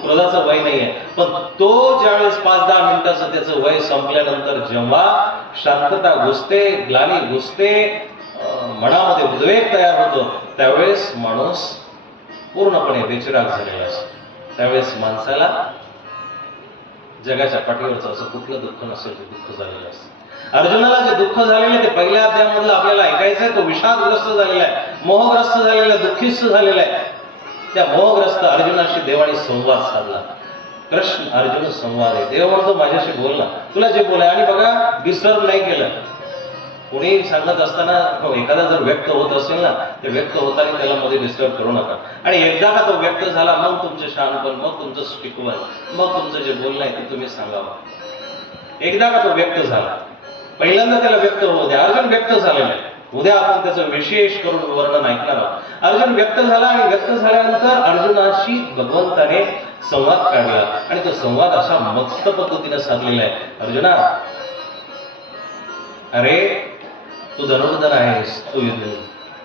क्रोधाचं वय नाहीये. पण तो ज्यावेळेस 5-10 मिनिटाचं त्याचं वय संपल्यानंतर जेव्हा शांतता घुसते, ग्लानी घुसते, मनामध्ये उद्वेग तयार होतो, त्यावेळेस माणूस पूर्णपणे बेचिराग झालेला असतो. त्यावेळेस माणसाला जगाच्या पाठीवरचं असं कुठलं दुःख नसेल ते दुःख झालेलं असतं. अर्जुनाला जे दुःख झालेलं ते पहिल्या अध्यायामधलं आपल्याला ऐकायचंय. तो विषादग्रस्त झालेला आहे, मोहग्रस्त झालेला आहे, दुःखीस्त झालेला आहे. त्या मोहग्रस्त अर्जुनाशी देवाने संवाद साधला. कृष्ण अर्जुन संवाद आहे. देव म्हणतो माझ्याशी बोल ना, तुला जे बोलाय. आणि बघा, डिस्टर्ब नाही केलं. कोणी सांगत असताना एखादा जर व्यक्त होत असेल ना, ते व्यक्त होताना त्याला मध्ये डिस्टर्ब करू नका. आणि एकदा का तो व्यक्त झाला, मग तुमचे शहाणपण, मग तुमचं स्टिकवन, मग तुमचं जे बोलणं आहे ते तुम्ही सांगावं. एकदा का तो व्यक्त झाला, पहिल्यांदा त्याला व्यक्त होऊ द्या. अर्जुन व्यक्त झालेला आहे. उद्या आपण त्याचं विशेष करून वर्णन ऐकणार आहोत. अर्जुन व्यक्त झाला आणि व्यक्त झाल्यानंतर अर्जुनाशी भगवंताने संवाद काढला आणि तो संवाद अशा मस्त पद्धतीने साधलेला आहे. अर्जुना, अरे तू धनुर्धर आहेस, तू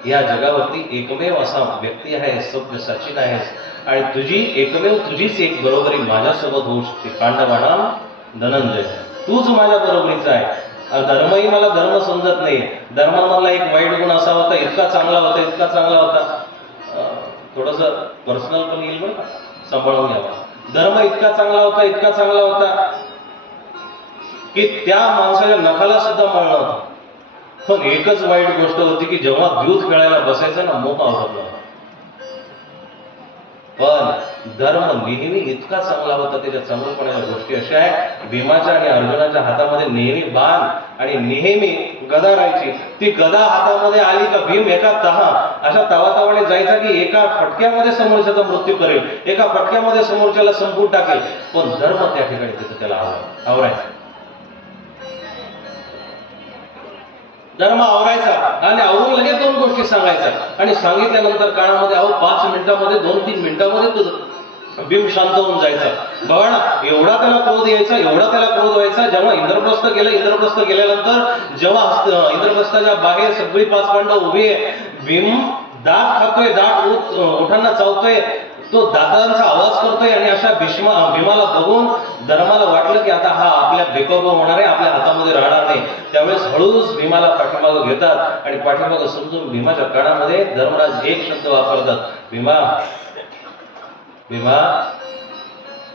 या जगावरती एकमेव असा व्यक्ती आहेस, सभ्य सचिन आहेस आणि तुझीच एक बरोबरी माझ्यासोबत होऊ शकते. पांडवानां धनंजय, तूच माझ्या बरोबरीचा आहे. धर्मही मला धर्म समजत नाही. धर्मामधला एक वाईट गुण असा होता, इतका चांगला होता, थोडस पर्सनल पण येईल बरं का, सांभाळून घ्यावा. धर्म इतका चांगला होता की त्या माणसाच्या नखाला सुद्धा मळ नव्हता. पण एकच वाईट गोष्ट होती की जेव्हा द्यूत खेळायला बसायचं ना, मोह आवडत नव्हता. पण धर्म नेहमी इतका चांगला होता. त्याच्या चांगलपणाच्या गोष्टी अशा आहे, भीमाच्या आणि अर्जुनाच्या हातामध्ये नेहमी बाण आणि नेहमी गदा राहायची. ती गदा हातामध्ये आली का भीम एका अशा तावातावाने जायचा की एका फटक्यामध्ये समोरच्याचा मृत्यू करेल, एका फटक्यामध्ये समोरच्याला संपून टाकेल. पण धर्म त्या ठिकाणी तिथं त्याला आवरायचा. धर्म आवरायचा आणि आवरून लगेच 2 गोष्टी सांगायच्या. आणि सांगितल्यानंतर काळामध्ये 5 मिनिटामध्ये 2-3 मिनिटामध्ये तो भीम शांत होऊन जायचा. बघा ना, एवढा त्याला क्रोध व्हायचा. जेव्हा इंद्रप्रस्थ गेल्यानंतर जेव्हा इंद्रप्रस्थाच्या बाहेर सगळी 5 पांडव उभी आहे, भीम दात खातोय, दात ओठांना चावतोय, तो दातांचा आवाज करतोय. आणि अशा भीमाला बघून धर्माला वाटलं की आता हा आपल्या बेकोबा होणार आहे, आपल्या हातामध्ये राहणार नाही. त्यावेळेस हळूच भीमाला पाठीमागं घेतात आणि पाठीमागं समजून भीमाच्या कानामध्ये धर्मराज एक शब्द वापरतात, भीमा,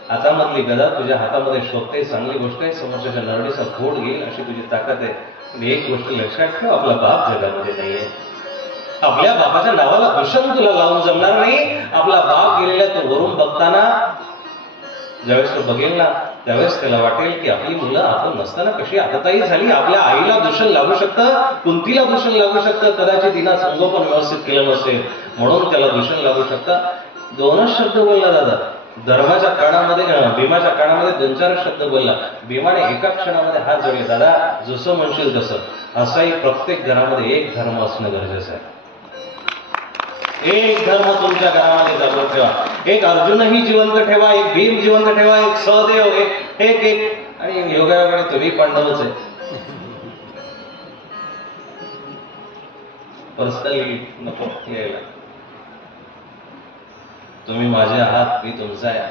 हातामधली गदा तुझ्या हातामध्ये शोभते, चांगली गोष्ट आहे. समोरच्या नरडीचा घोट घेईल अशी तुझी ताकद आहे. पण एक गोष्ट लक्षात ठेव, आपला बाप जगामध्ये नाहीये. आपल्या बापाच्या नावाला दूषण तुला लावून जमणार नाही. आपला बाप गेलेला तो वरून बघताना ज्यावेळेस तो बघेल ना, त्यावेळेस त्याला वाटेल की आपली मुलं आपण नसताना कशी आताताई झाली. आपल्या आईला दूषण लागू शकतं, कुंतीला दूषण लागू शकतं, कदाचित तिला संगोपन व्यवस्थित केलं नसेल म्हणून त्याला दूषण लागू शकतं. 2च शब्द बोलला दादा. धर्माच्या काळामध्ये, भीमाच्या काळामध्ये 2-4 शब्द बोलला. भीमाने एका क्षणामध्ये हात जोडले. दादा, जसं म्हणशील तसं. असाही प्रत्येक घरामध्ये एक धर्म असणं गरजेचं आहे. एक धर्म तुमच्या घरामध्ये जागृत ठेवा. एक अर्जुनही जिवंत ठेवा, एक भीम जिवंत ठेवा, एक सहदेव, एक आणि योगायोगाने तुम्ही पांडवच आहे. पर्सनली नको यायला. तुम्ही माझे आहात, मी तुमचा आहे.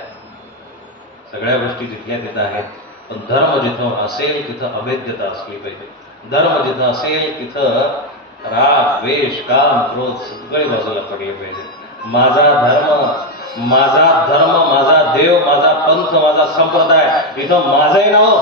सगळ्या गोष्टी जिथल्या तिथं आहेत. पण धर्म जिथं असेल तिथं अभेद्यता असली पाहिजे. धर्म जिथं असेल तिथं राग, द्वेष, काम, क्रोध सगळे बाजूला पडले पाहिजे. माझा धर्म, माझा देव, माझा पंथ, माझा संप्रदाय, इथं माझं आहे ना हो.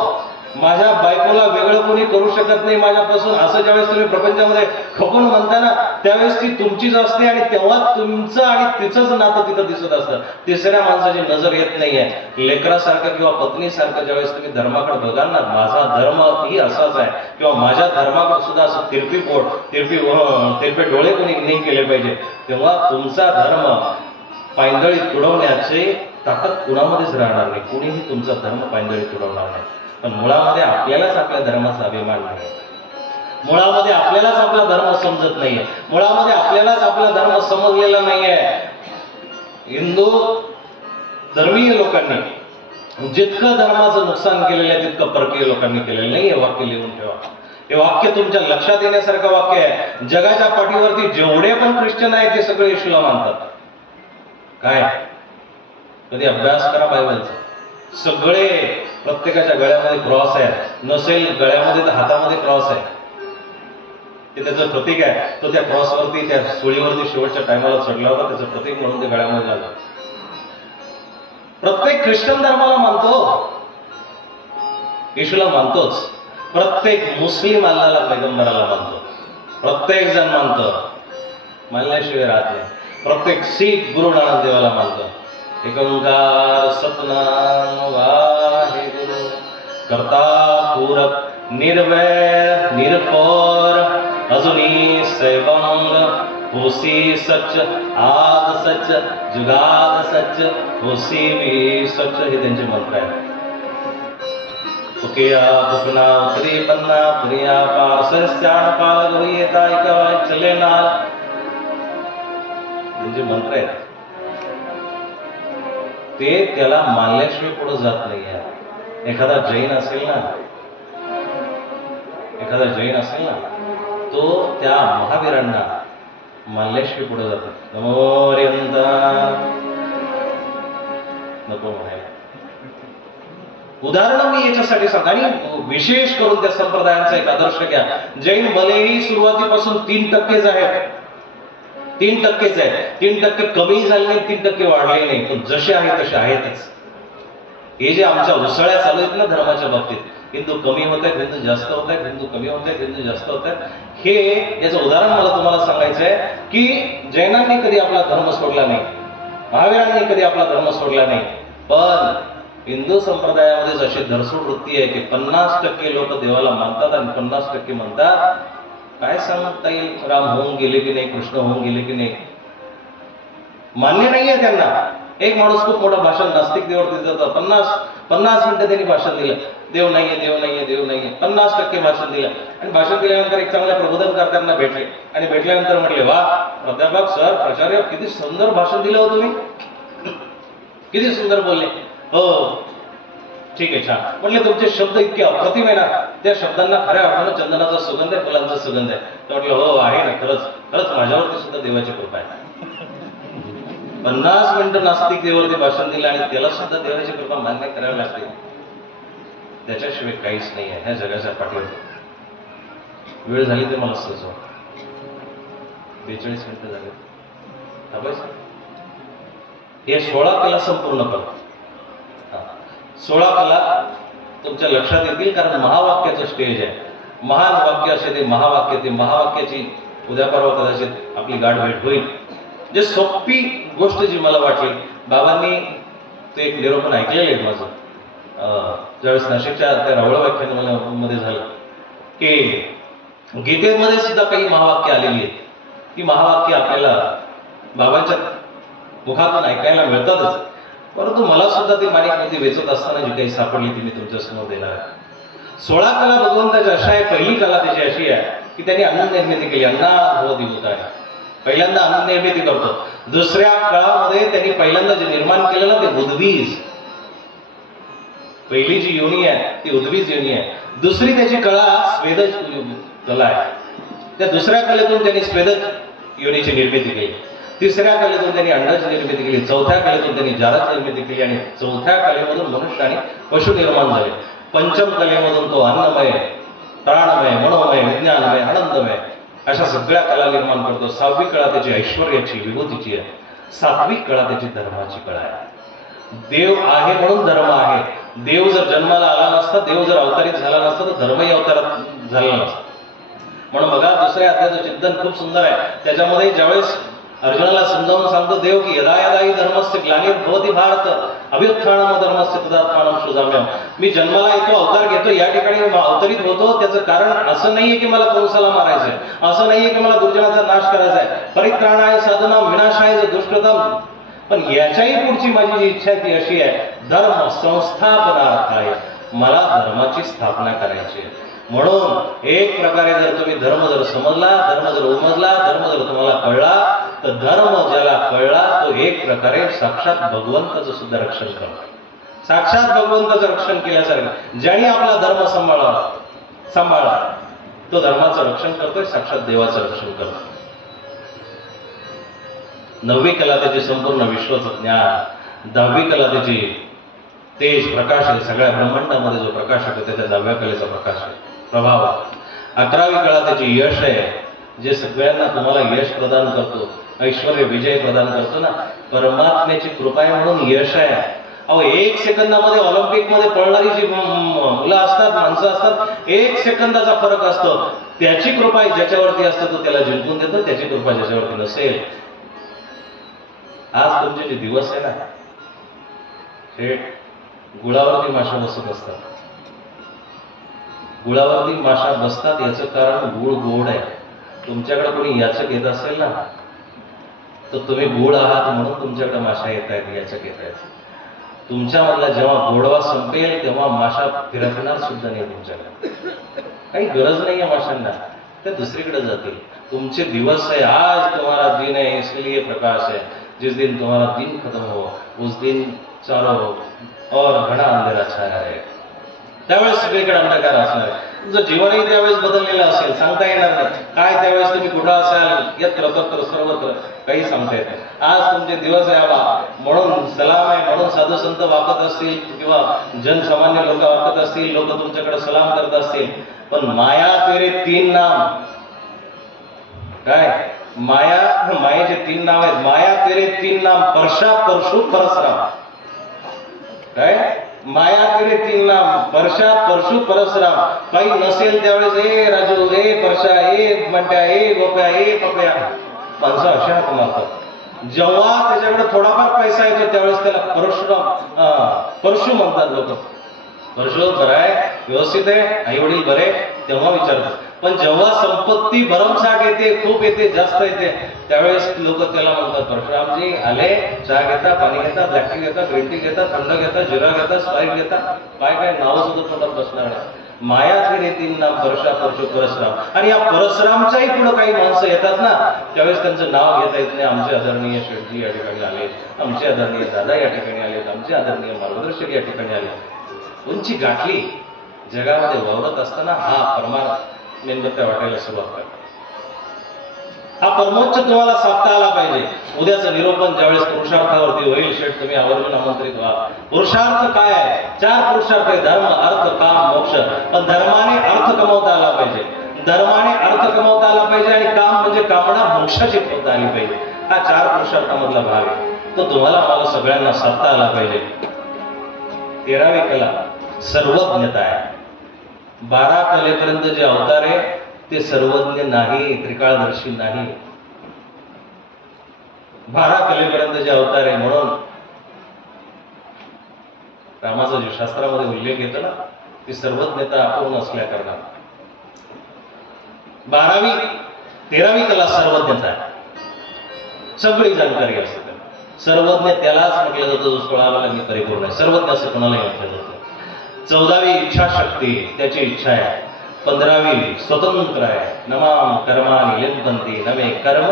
माझ्या बायकोला वेगळं कोणी करू शकत नाही माझ्यापासून, असं ज्यावेळेस तुम्ही प्रपंचामध्ये खपून म्हणता ना, त्यावेळेस ती तुमचीच असते आणि तेव्हा तुमचं आणि तिचंच नातं तिथं दिसत असतं. तिसऱ्या माणसाची नजर येत नाहीये. लेकरासारखं किंवा पत्नीसारखं ज्यावेळेस तुम्ही धर्माकडे बघाल ना, माझा धर्म ही असाच आहे किंवा माझ्या धर्माकडे सुद्धा असं तिरपी पोट तिरपे डोळे कोणी नाही केले पाहिजे, तेव्हा तुमचा धर्म पायंदळी तुडवण्याचे ताकद कुणामध्येच राहणार नाही. कुणीही तुमचा धर्म पायंदळी तुडवणार नाही. पण मुळामध्ये आपल्यालाच आपल्या धर्माचा अभिमान नाही, मुळामध्ये आपल्यालाच आपला धर्म समजत नाहीये, मुळामध्ये आपल्यालाच आपला धर्म समजलेला नाहीये. हिंदू धर्मीय लोकांनी जितकं धर्माचं नुकसान केलेलं आहे तितकं परकीय लोकांनी केलेलं नाही. हे वाक्य लिहून ठेवा. हे वाक्य तुमच्या लक्षात येण्यासारखं वाक्य आहे. जगाच्या पाठीवरती जेवढे पण ख्रिश्चन आहेत ते सगळे येशूला मानतात. काय? कधी अभ्यास करा बायबलचा. सगळे प्रत्येकाच्या गळ्यामध्ये क्रॉस आहे, नसेल गळ्यामध्ये तर हातामध्ये क्रॉस आहे. ते त्याचं प्रतीक आहे. तो त्या क्रॉसवरती त्या सुळीवरती शेवटच्या टायमाला चढला होता, त्याचं प्रतीक म्हणून ते गळ्यामध्ये झालं. प्रत्येक ख्रिश्चन धर्माला मानतो, येशूला मानतोच. प्रत्येक मुस्लिम अल्लाहला पैगंबराला मानतो, प्रत्येक जण मानतो, मानल्याशिवाय राहत नाही. प्रत्येक शीख गुरु नानक देवाला मानतो. एक ओंकार सतनाम वाहेगुरु करता पूरक निर्वैर निरपौर अजुनी सैवंग होसी सच आद सच जुगाद सच होसी भी सच, हे त्यांचे मंत्र आहेत. तुकिया बुकना उतरी बन्ना पुरिया पार सरस्याण पाल गवई येता ऐका चले नाल, म्हणजे मंत्र आहेत. ते त्याला मानल्याशिवाय पुढे जात नाही. एखादा जैन असेल ना, तो त्या महावीरांना मानल्याशिवाय पुढे जातो. नमोर्यंता नको म्हणायला. उदाहरण मी याच्यासाठी सांगतो आणि विशेष करून त्या संप्रदायांचा एक आदर्श घ्या. जैन भलेही सुरुवातीपासून 3%च आहेत, 3%च आहे. 3% कमी झाले नाही, 3% वाढले नाही, पण जसे आहे तसे आहेतच. हे जे आमच्या उसळ्या चालू आहेत ना धर्माच्या बाबतीत, हिंदू कमी होत आहेत, हिंदू जास्त होत आहेत, हिंदू कमी होत आहेत, हिंदू जास्त होत आहेत, हे याचं उदाहरण मला तुम्हाला सांगायचं आहे की जैनांनी कधी आपला धर्म सोडला नाही, महावीरांनी कधी आपला धर्म सोडला नाही. पण हिंदू संप्रदायामध्ये जशी धरसोड वृत्ती आहे की 50% लोक देवाला मानतात आणि 50% म्हणतात काय सांगता येईल, राम होऊन गेले की नाही, कृष्ण होऊन गेले की नाही, मान्य नाहीये त्यांना. एक माणूस खूप मोठं भाषण नास्तिक देवावरती देतात, 50 मिनिटं त्यांनी भाषण दिलं, देव नाहीये देव नाहीये देव नाहीये, 50% भाषण दिलं. आणि भाषण दिल्यानंतर एक चांगल्या प्रबोधनकर्त्यांना भेटले आणि भेटल्यानंतर म्हटले, वा प्राध्यापक सर प्राचार्य किती सुंदर भाषण दिलं हो तुम्ही, किती सुंदर बोलले. हो ठीक आहे छान. म्हटले तुमचे शब्द इतके अप्रतिम आहे ना, त्या शब्दांना खऱ्या अर्थानं चंदनाचा सुगंध आहे, फुलांचा सुगंध आहे. तर म्हटलं हो आहे ना, खरंच माझ्यावरती सुद्धा देवाची कृपा आहे. 50 मिनिटं नास्तिक देवावरती भाषण दिलं आणि त्याला सुद्धा देवाची कृपा मान्य करावी लागते. त्याच्याशिवाय काहीच नाही आहे ह्या जगाच्या पाठीवर. वेळ झाली ते मला सुचवा. 42 मिनिटं झाले. थांबायचं. हे 16 कला संपूर्ण करा. 16 कला तुमच्या लक्षात येतील, कारण महावाक्याचं स्टेज आहे. महान वाक्य असे ते महावाक्य, ते महावाक्याची उद्या परवा कदाचित आपली गाठ भेट होईल. जे सोपी गोष्ट जी मला वाटली, बाबांनी ते एक निरोपण ऐकलेलं आहे माझं, ज्यावेळेस नाशिकच्या त्या रावळ व्याख्यानामध्ये झालं की गीतेमध्ये सुद्धा काही महावाक्य आलेली आहेत. ती महावाक्य आपल्याला बाबांच्या मुखातून ऐकायला मिळतातच, परंतु मला सुद्धा ती माणिकमध्ये वेचत असताना जी काही सापडली ती मी तुमच्या समोर देणार आहे. 16 कला भगवंताची अशा आहे. पहिली कला त्याची अशी आहे की त्यांनी अन्न निर्मिती केली. अन्नात भवती भूतानि, पहिल्यांदा अन्न निर्मिती करतो. दुसऱ्या काळामध्ये त्यांनी पहिल्यांदा जे निर्माण केलं ना ते उद्बीज, पहिली जी योनी आहे ती उद्बीज योनी आहे. दुसरी त्याची कळा स्वेदज कला आहे. त्या दुसऱ्या कलेतून त्यांनी स्वेदज योनीची निर्मिती केली. तिसऱ्या कलेतून त्यांनी अंडाची निर्मिती केली. चौथ्या कलेतून त्यांनी जाराची निर्मिती केली आणि चौथ्या कलेमधून मनुष्य आणि पशु निर्माण झाले. पंचम कलेमधून तो अन्नमय, प्राणमय, मनोमय, विज्ञानमय, आनंदमय अशा सगळ्या कला निर्माण करतो. 6वी कळा त्याची ऐश्वर्याची, विभूतीची आहे. 7वी कळा त्याची धर्माची कळा आहे. देव आहे म्हणून धर्म आहे. देव जर जन्माला आला नसता, देव जर अवतारित झाला नसता, तर धर्मही अवतारात झाला नसता. म्हणून बघा दुसऱ्या अध्यायाचं चिंतन खूप सुंदर आहे. त्याच्यामध्ये ज्यावेळेस अर्जुनाला समजावून सांगतो देव की यदा यदा हि धर्मस्य ग्लानिर्भवति भारत अभ्युत्थानम धर्मस्य तदात्मानं सृजाम्यहम्. मी जन्माला येतो, अवतार घेतो, या ठिकाणी अवतरित होतो. त्याचं कारण असं नाहीये की मला कंसाला मारायचंय, असं नाहीये की मला दुर्जनाचा नाश करायचा आहे, परित्राणाय साधनां विनाशाय दुष्कृतम. पण याच्याही पुढची माझी जी इच्छा आहे ती अशी आहे, धर्म संस्थापनार्थाय, मला धर्माची स्थापना करायची आहे. म्हणून एक प्रकारे जर तुम्ही धर्म जर समजला, धर्म जर उमजला, धर्म जर तुम्हाला कळला, तर धर्म ज्याला कळला तो एक प्रकारे साक्षात भगवंताचं सुद्धा रक्षण करतो. साक्षात भगवंताचं रक्षण केल्यासारखं ज्याने आपला धर्म सांभाळला तो धर्माचं रक्षण करतोय, साक्षात देवाचं रक्षण करतो. 9वी कला त्याची संपूर्ण विश्वाचं ज्ञान, 10वी कला त्याची तेज प्रकाश आहे. सगळ्या ब्रह्मांडामध्ये जो प्रकाश आहे त्याच्या 10व्या कलेचा प्रकाश आहे, प्रभाव आहे. 11वी कला त्याची यश आहे, जे सगळ्यांना तुम्हाला यश प्रदान करतो, ऐश्वर्य विजय प्रदान करतो ना, परमात्म्याची कृपा आहे म्हणून यश आहे. अहो 1 सेकंदामध्ये ऑलिम्पिक मध्ये पळणारी जी मुलं असतात, माणसं असतात, 1 सेकंदाचा फरक असतो. त्याची कृपा ज्याच्यावरती असते तो त्याला जिंकून देतो, त्याची कृपा ज्याच्यावरती नसेल. आज तुमचे जे दिवस आहे ना, हे गुळावरती माशा बसत असतात. गुळावरती माशा बसतात याचं कारण गुळ गोड आहे. तुमच्याकडे कोणी याचक येत असेल ना, तर तुम्ही गुळ आहात म्हणून तुमच्याकडे माशा येत आहेत, याचक येत आहेत. तुमच्यामधला जेव्हा गोडवा संपेल तेव्हा माशा फिरकणार सुद्धा नाही तुमच्याकडे. काही गरज नाही आहे माशांना, त्या दुसरीकडे जातील. तुमचे दिवस आहे, आज तुम्हारा दिन है इसलिए प्रकाश है. जिस दिन तुम्हारा दिन खत्म हो उस दिन चारों और घना अंधेरा छाया है. त्यावेळेस सगळीकडे अंधकार असणार आहे. तुमचं जीवनही त्यावेळेस बदललेलं असेल, सांगता येणार नाही. काय त्यावेळेस तुम्ही कुठं असाल, यत्र तत्र सर्वत्र, काही सांगता येत नाही. आज तुमचे दिवस आहे बाबा, म्हणून सलाम आहे, म्हणून साधू संत वागत असतील किंवा जनसामान्य लोक वागत असतील, लोक तुमच्याकडे सलाम करत असतील, पण माया तेरे 3 नाम काय, मायेचे 3 नाव आहेत. माया तेरे 3 नाम, परशा परशु परसराम. काय माया तेरे 3 नाम, परशा परशु परसराम. काही नसेल त्यावेळेस ए राजू, ए परशा, ए मंट्या, ए गोप्या, ए पप्या, माणसं अशा हाक मारतात. जेव्हा त्याच्याकडे थोडाफार पैसा येतो त्यावेळेस त्याला परशु म्हणतात लोक. परशु बरं आहे, व्यवस्थित आहे, आई वडील बरे, तेव्हा विचारतात. पण जेव्हा संपत्ती भरमसाठ येते, खूप येते, जास्त येते, त्यावेळेस लोक त्याला म्हणतात परशुरामजी आले, चहा घेता, पाणी घेता, ब्लॅक टी घेता, ग्रीन टी घेता, थंड घेता, जिरा घेता, स्प्राईट घेता, काय काय नाव सुद्धा तोंडात बसणार नाही. माया तेरे 3 नाम, परशा परशु परशुराम. आणि या परशुरामच्याही पुढे काही माणसं येतात ना, त्यावेळेस त्यांचं नाव घेता येत नाही. आमचे आदरणीय शेठजी या ठिकाणी आले, आमचे आदरणीय दादा या ठिकाणी आले, आमचे आदरणीय मार्गदर्शक या ठिकाणी आले. उंची गाठली जगामध्ये वावरत असताना हा परमार्थ मेणबत्त्या वाटायला सुरुवात करतो. हा परमोच्च तुम्हाला साधता आला पाहिजे. उद्याचं निरोपण ज्यावेळेस पुरुषार्थावरती होईल, शेठ तुम्ही आवर्जून आमंत्रित व्हा. पुरुषार्थ काय आहे? 4 पुरुषार्थ आहे, धर्म, अर्थ, काम, मोक्ष. पण धर्माने अर्थ कमवता आला पाहिजे, धर्माने अर्थ कमवता आला पाहिजे, आणि काम म्हणजे कामना मोक्षाची ठेवता आली पाहिजे. हा 4 पुरुषार्थामधला भाग आहे, तो तुम्हाला आम्हाला सगळ्यांना साधता आला पाहिजे. 13वी कला सर्वज्ञता आहे. 12 कलेपर्यंत जे अवतार आहे ते सर्वज्ञ नाही, त्रिकाळदर्शी नाही. 12 कलेपर्यंत जे अवतार आहे, म्हणून रामाचा जो शास्त्रामध्ये उल्लेख येतो ना, ती सर्वज्ञता अपूर्ण असल्या कारणाने 12वी 13वी कला सर्वज्ञता आहे. सगळी जाणकारी असते. सर्वज्ञ त्यालाच म्हटलं जातं जो 16 कलांनी परिपूर्ण आहे. सर्वज्ञ असं कोणालाही म्हटलं जातं. 14वी इच्छाशक्ती, त्याची इच्छा आहे. 15वी स्वतंत्र आहे. नमाम कर्माणि लिंपन्ति नमे कर्म.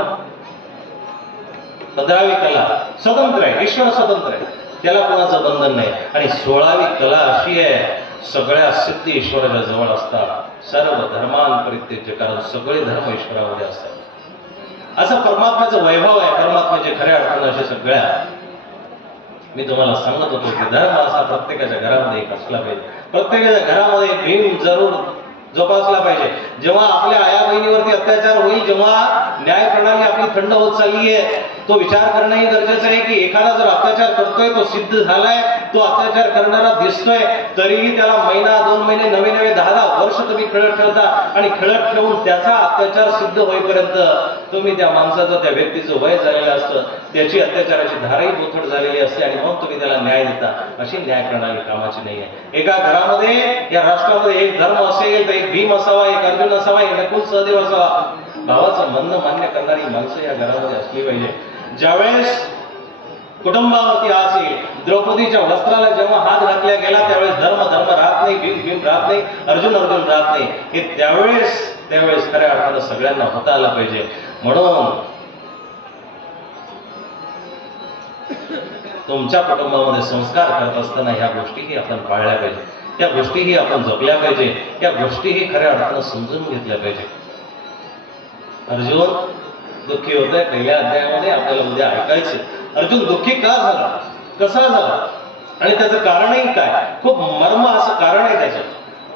15वी कला स्वतंत्र आहे, ईश्वर स्वतंत्र आहे, त्याला कोणाचं बंधन नाही. आणि 16वी कला अशी आहे, सगळ्या सिद्धी ईश्वराच्या जवळ असतात. सर्व धर्मान परित्यज्य, कारण सगळे धर्म ईश्वरामध्ये असतात. असं परमात्म्याचं वैभव आहे. परमात्म्याचे खऱ्या अर्थाने असे सगळ्या मी तुम्हाला सांगत होतो की धर्म असा प्रत्येकाच्या घरामध्ये एक असला पाहिजे. प्रत्येकाच्या घरामध्ये भीम जरूर जोपासला पाहिजे. जेव्हा आपल्या आया बहिणीवरती अत्याचार होईल, जेव्हा न्याय प्रणाली आपली थंड होत चालली आहे, तो विचार करणंही गरजेचं आहे की एखादा जर अत्याचार करतोय, तो सिद्ध झालाय, तो अत्याचार करणारा दिसतोय, तरीही त्याला महिना 2 महिने नवे 10 वर्ष तुम्ही खेळत ठेवता आणि खेळत ठेवून त्याचा अत्याचार सिद्ध होईपर्यंत तुम्ही त्या माणसाचं, त्या व्यक्तीचं वय झालेलं असतं, त्याची अत्याचाराची धाराही बोथट झालेली असते आणि मग तुम्ही त्याला न्याय देता. अशी न्याय प्रणाली कामाची नाही आहे. एका घरामध्ये, या राष्ट्रामध्ये एक धर्म असेल तर एक भीम असावा, एक अर्जुन असावा, एक नकुल सहदेव असावा. भावाचं म्हणणं मान्य करणारी माणसं या घरामध्ये असली पाहिजे. ज्यावेळेस कुटुंबावरती असेल, द्रौपदीच्या वस्त्राला जेव्हा हात घातला गेला त्यावेळेस धर्म राहत नाही, भीम राहत नाही, अर्जुन राहत नाही. हे त्यावेळेस खऱ्या अर्थानं सगळ्यांना होता आलं पाहिजे. म्हणून तुमच्या कुटुंबामध्ये संस्कार करत असताना ह्या गोष्टीही आपण पाळल्या पाहिजे, त्या गोष्टीही आपण जपल्या पाहिजे, त्या गोष्टीही खऱ्या अर्थानं समजून घेतल्या पाहिजे. अर्जुन दुःखी होत आहे, पहिल्या अध्यायामध्ये आपल्याला उद्या ऐकायचे. अर्जुन दुःखी का झाला, कसा झाला आणि त्याचं कारणही काय, खूप मर्म असं कारण आहे त्याचं.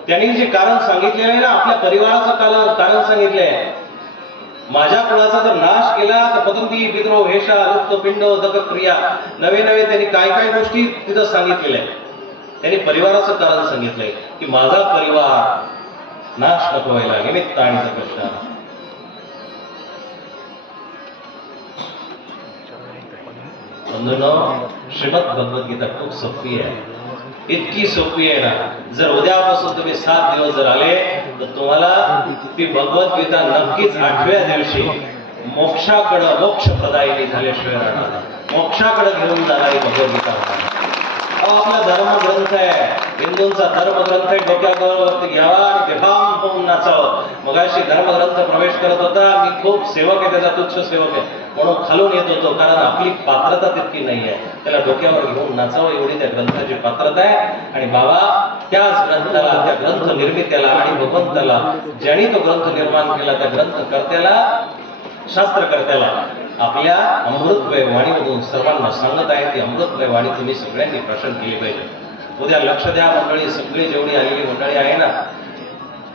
त्यांनी जे कारण सांगितलेलं आहे ना, आपल्या परिवाराचं कारण सांगितलंय. माझ्या कुळाचा जर नाश केला तर पतंती पितरो हेषा लुप्त पिंड दक क्रिया, नवे त्यांनी काय गोष्टी तिथं सांगितलेल्या आहेत. त्यांनी परिवाराचं कारण सांगितलंय की माझा परिवार नाश नको व्हायला, निमित्त आणि कष्ट. श्रीमद भगवद्गीता खूप सोपी आहे, इतकी सोपी आहे ना. जर उद्यापासून तुम्ही 7 दिवस जर आले तर तुम्हाला ती भगवद्गीता नक्कीच 8व्या दिवशी मोक्षप्रदायिनी झाल्याशिवाय राहणार, मोक्षाकडे घेऊन जाणारी भगवद्गीता होणार. आपला धर्मग्रंथ आहे, हिंदूंचा धर्मग्रंथ आहे, डोक्यावरती घ्यावा आणि बेफाम होऊन नाचावं. मगाशी धर्मग्रंथ प्रवेश करत होता, मी खूप सेवक आहे, त्याचा तुच्छ सेवक आहे म्हणून खालून येत होतो, कारण आपली पात्रता तितकी नाहीये. त्याला डोक्यावर घेऊन नाचावं एवढी त्या ग्रंथाची पात्रता आहे. आणि बाबा त्याच ग्रंथाला, त्या ग्रंथ निर्मित्याला आणि भगवंताला, ज्यांनी तो ग्रंथ निर्माण केला त्या ग्रंथकर्त्याला, शास्त्रकर्त्याला आपल्या अमृतमय वाणीमधून सर्वांना सांगत आहे. ती अमृतमय वाणी तुम्ही सगळ्यांनी प्रश्न केली पाहिजे. उद्या लक्ष द्या मंडळी, सगळी जेवढी आलेली मंडळी आहे ना,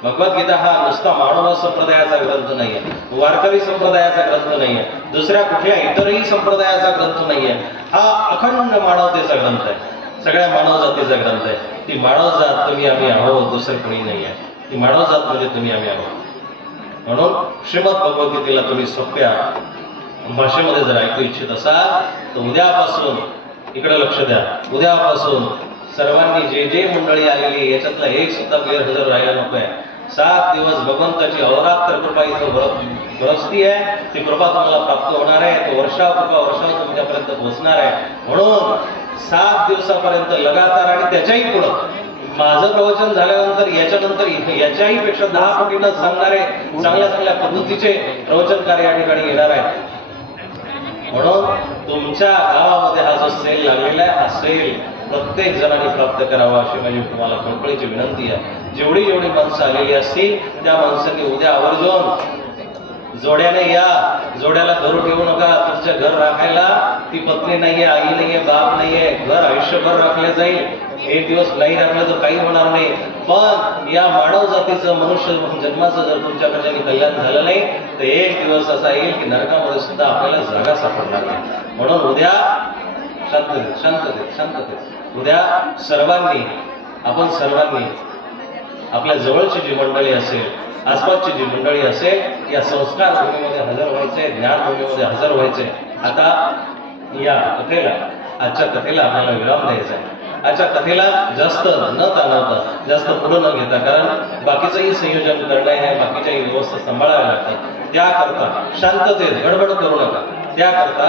भगवद्गीता हा नुसता मानव संप्रदायाचा ग्रंथ नाहीये, वारकरी संप्रदायाचा ग्रंथ नाहीये, दुसऱ्या कुठल्या इतरही संप्रदायाचा ग्रंथ नाहीये. हा अखंड मानवतेचा ग्रंथ आहे, सगळ्या मानव जातीचा ग्रंथ आहे. ती मानव जात तुम्ही आम्ही आहोत, दुसरं कोणी नाही आहे. ती मानव जात म्हणजे तुम्ही आम्ही आहोत. म्हणून श्रीमद भगवद्गीतेला तुम्ही सोप्या भाषेमध्ये जर ऐकू इच्छित असाल तर उद्यापासून इकडे लक्ष द्या. उद्यापासून सर्वांनी जे मंडळी आलेली याच्यातला एक सुद्धा गैरहजर राहायला नको आहे. 7 दिवस भगवंताची अहोरात्र कृपा इथं बरसती आहे. ती कृपा तुम्हाला प्राप्त होणार आहे. तो वर्षाव तुमच्यापर्यंत पोहोचणार आहे. म्हणून 7 दिवसापर्यंत लगातार, आणि त्याच्याही पुढं माझं प्रवचन झाल्यानंतर याच्यानंतर याच्याही पेक्षा 10 पटीनं सांगणारे चांगल्या पद्धतीचे प्रवचनकार या ठिकाणी येणार आहेत. म्हणून तुमच्या गावामध्ये हा जो सेल लागलेला आहे, हा सेल प्रत्येक जणांनी प्राप्त करावा अशी माझी तुम्हाला कळकळीची विनंती आहे. जेवढी माणसं आलेली असतील त्या माणसांनी उद्या आवर्जून जोड्याने या. जोड्याला घरू ठेवू नका. तुमच्या घर राखायला ती पत्नी नाहीये, आई नाहीये, बाप नाहीये. घर आयुष्यभर राखले जाईल. एक दिवस नाही राखलं तर काही होणार नाही. पण या मानव जातीचं, मनुष्य जन्माचं जर तुमच्याकडे कल्याण झालं नाही तर एक दिवस असा येईल की नरकामध्ये सुद्धा आपल्याला जागा सापडणार नाही. म्हणून उद्या शांततेत उद्या आपण सर्वांनी आपल्या जवळची जी मंडळी असेल, आसपासची जी मंडळी असेल, या संस्कार भूमीमध्ये हजर व्हायचे, ज्ञान भूमीमध्ये हजर व्हायचे. आता या आजच्या कथेला आपल्याला विराम द्यायचा आहे. आजच्या कथेला जास्त न ताणवता, जास्त पुढे न घेता, कारण बाकीचंही संयोजन करणं आहे, बाकीच्याही व्यवस्था सांभाळाव्या लागतात. त्याकरता शांततेत गडबड करू नका. त्याकरता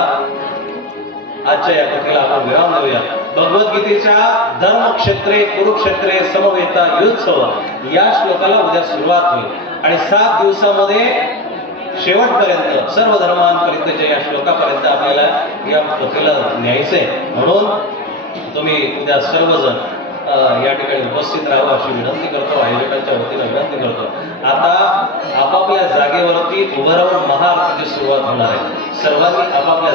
आजच्या या कथेला आपण विराम देऊया. भगवद्गीतेच्या धर्मक्षेत्रे कुरुक्षेत्रे समवेता युत्सव या श्लोकाला उद्या सुरुवात होईल आणि 7 दिवसामध्ये शेवटपर्यंत सर्व धर्मांपर्यंतच्या या श्लोकापर्यंत आपल्याला या कथेला न्यायचंय. म्हणून तुम्ही उद्या सर्वजण या ठिकाणी उपस्थित राहावं अशी विनंती करतो, आयोजकांच्या वतीनं विनंती करतो. आता आपापल्या जागेवरती उभं राहून महाआरतीची सुरुवात होणार आहे. सर्वांनी आपापल्या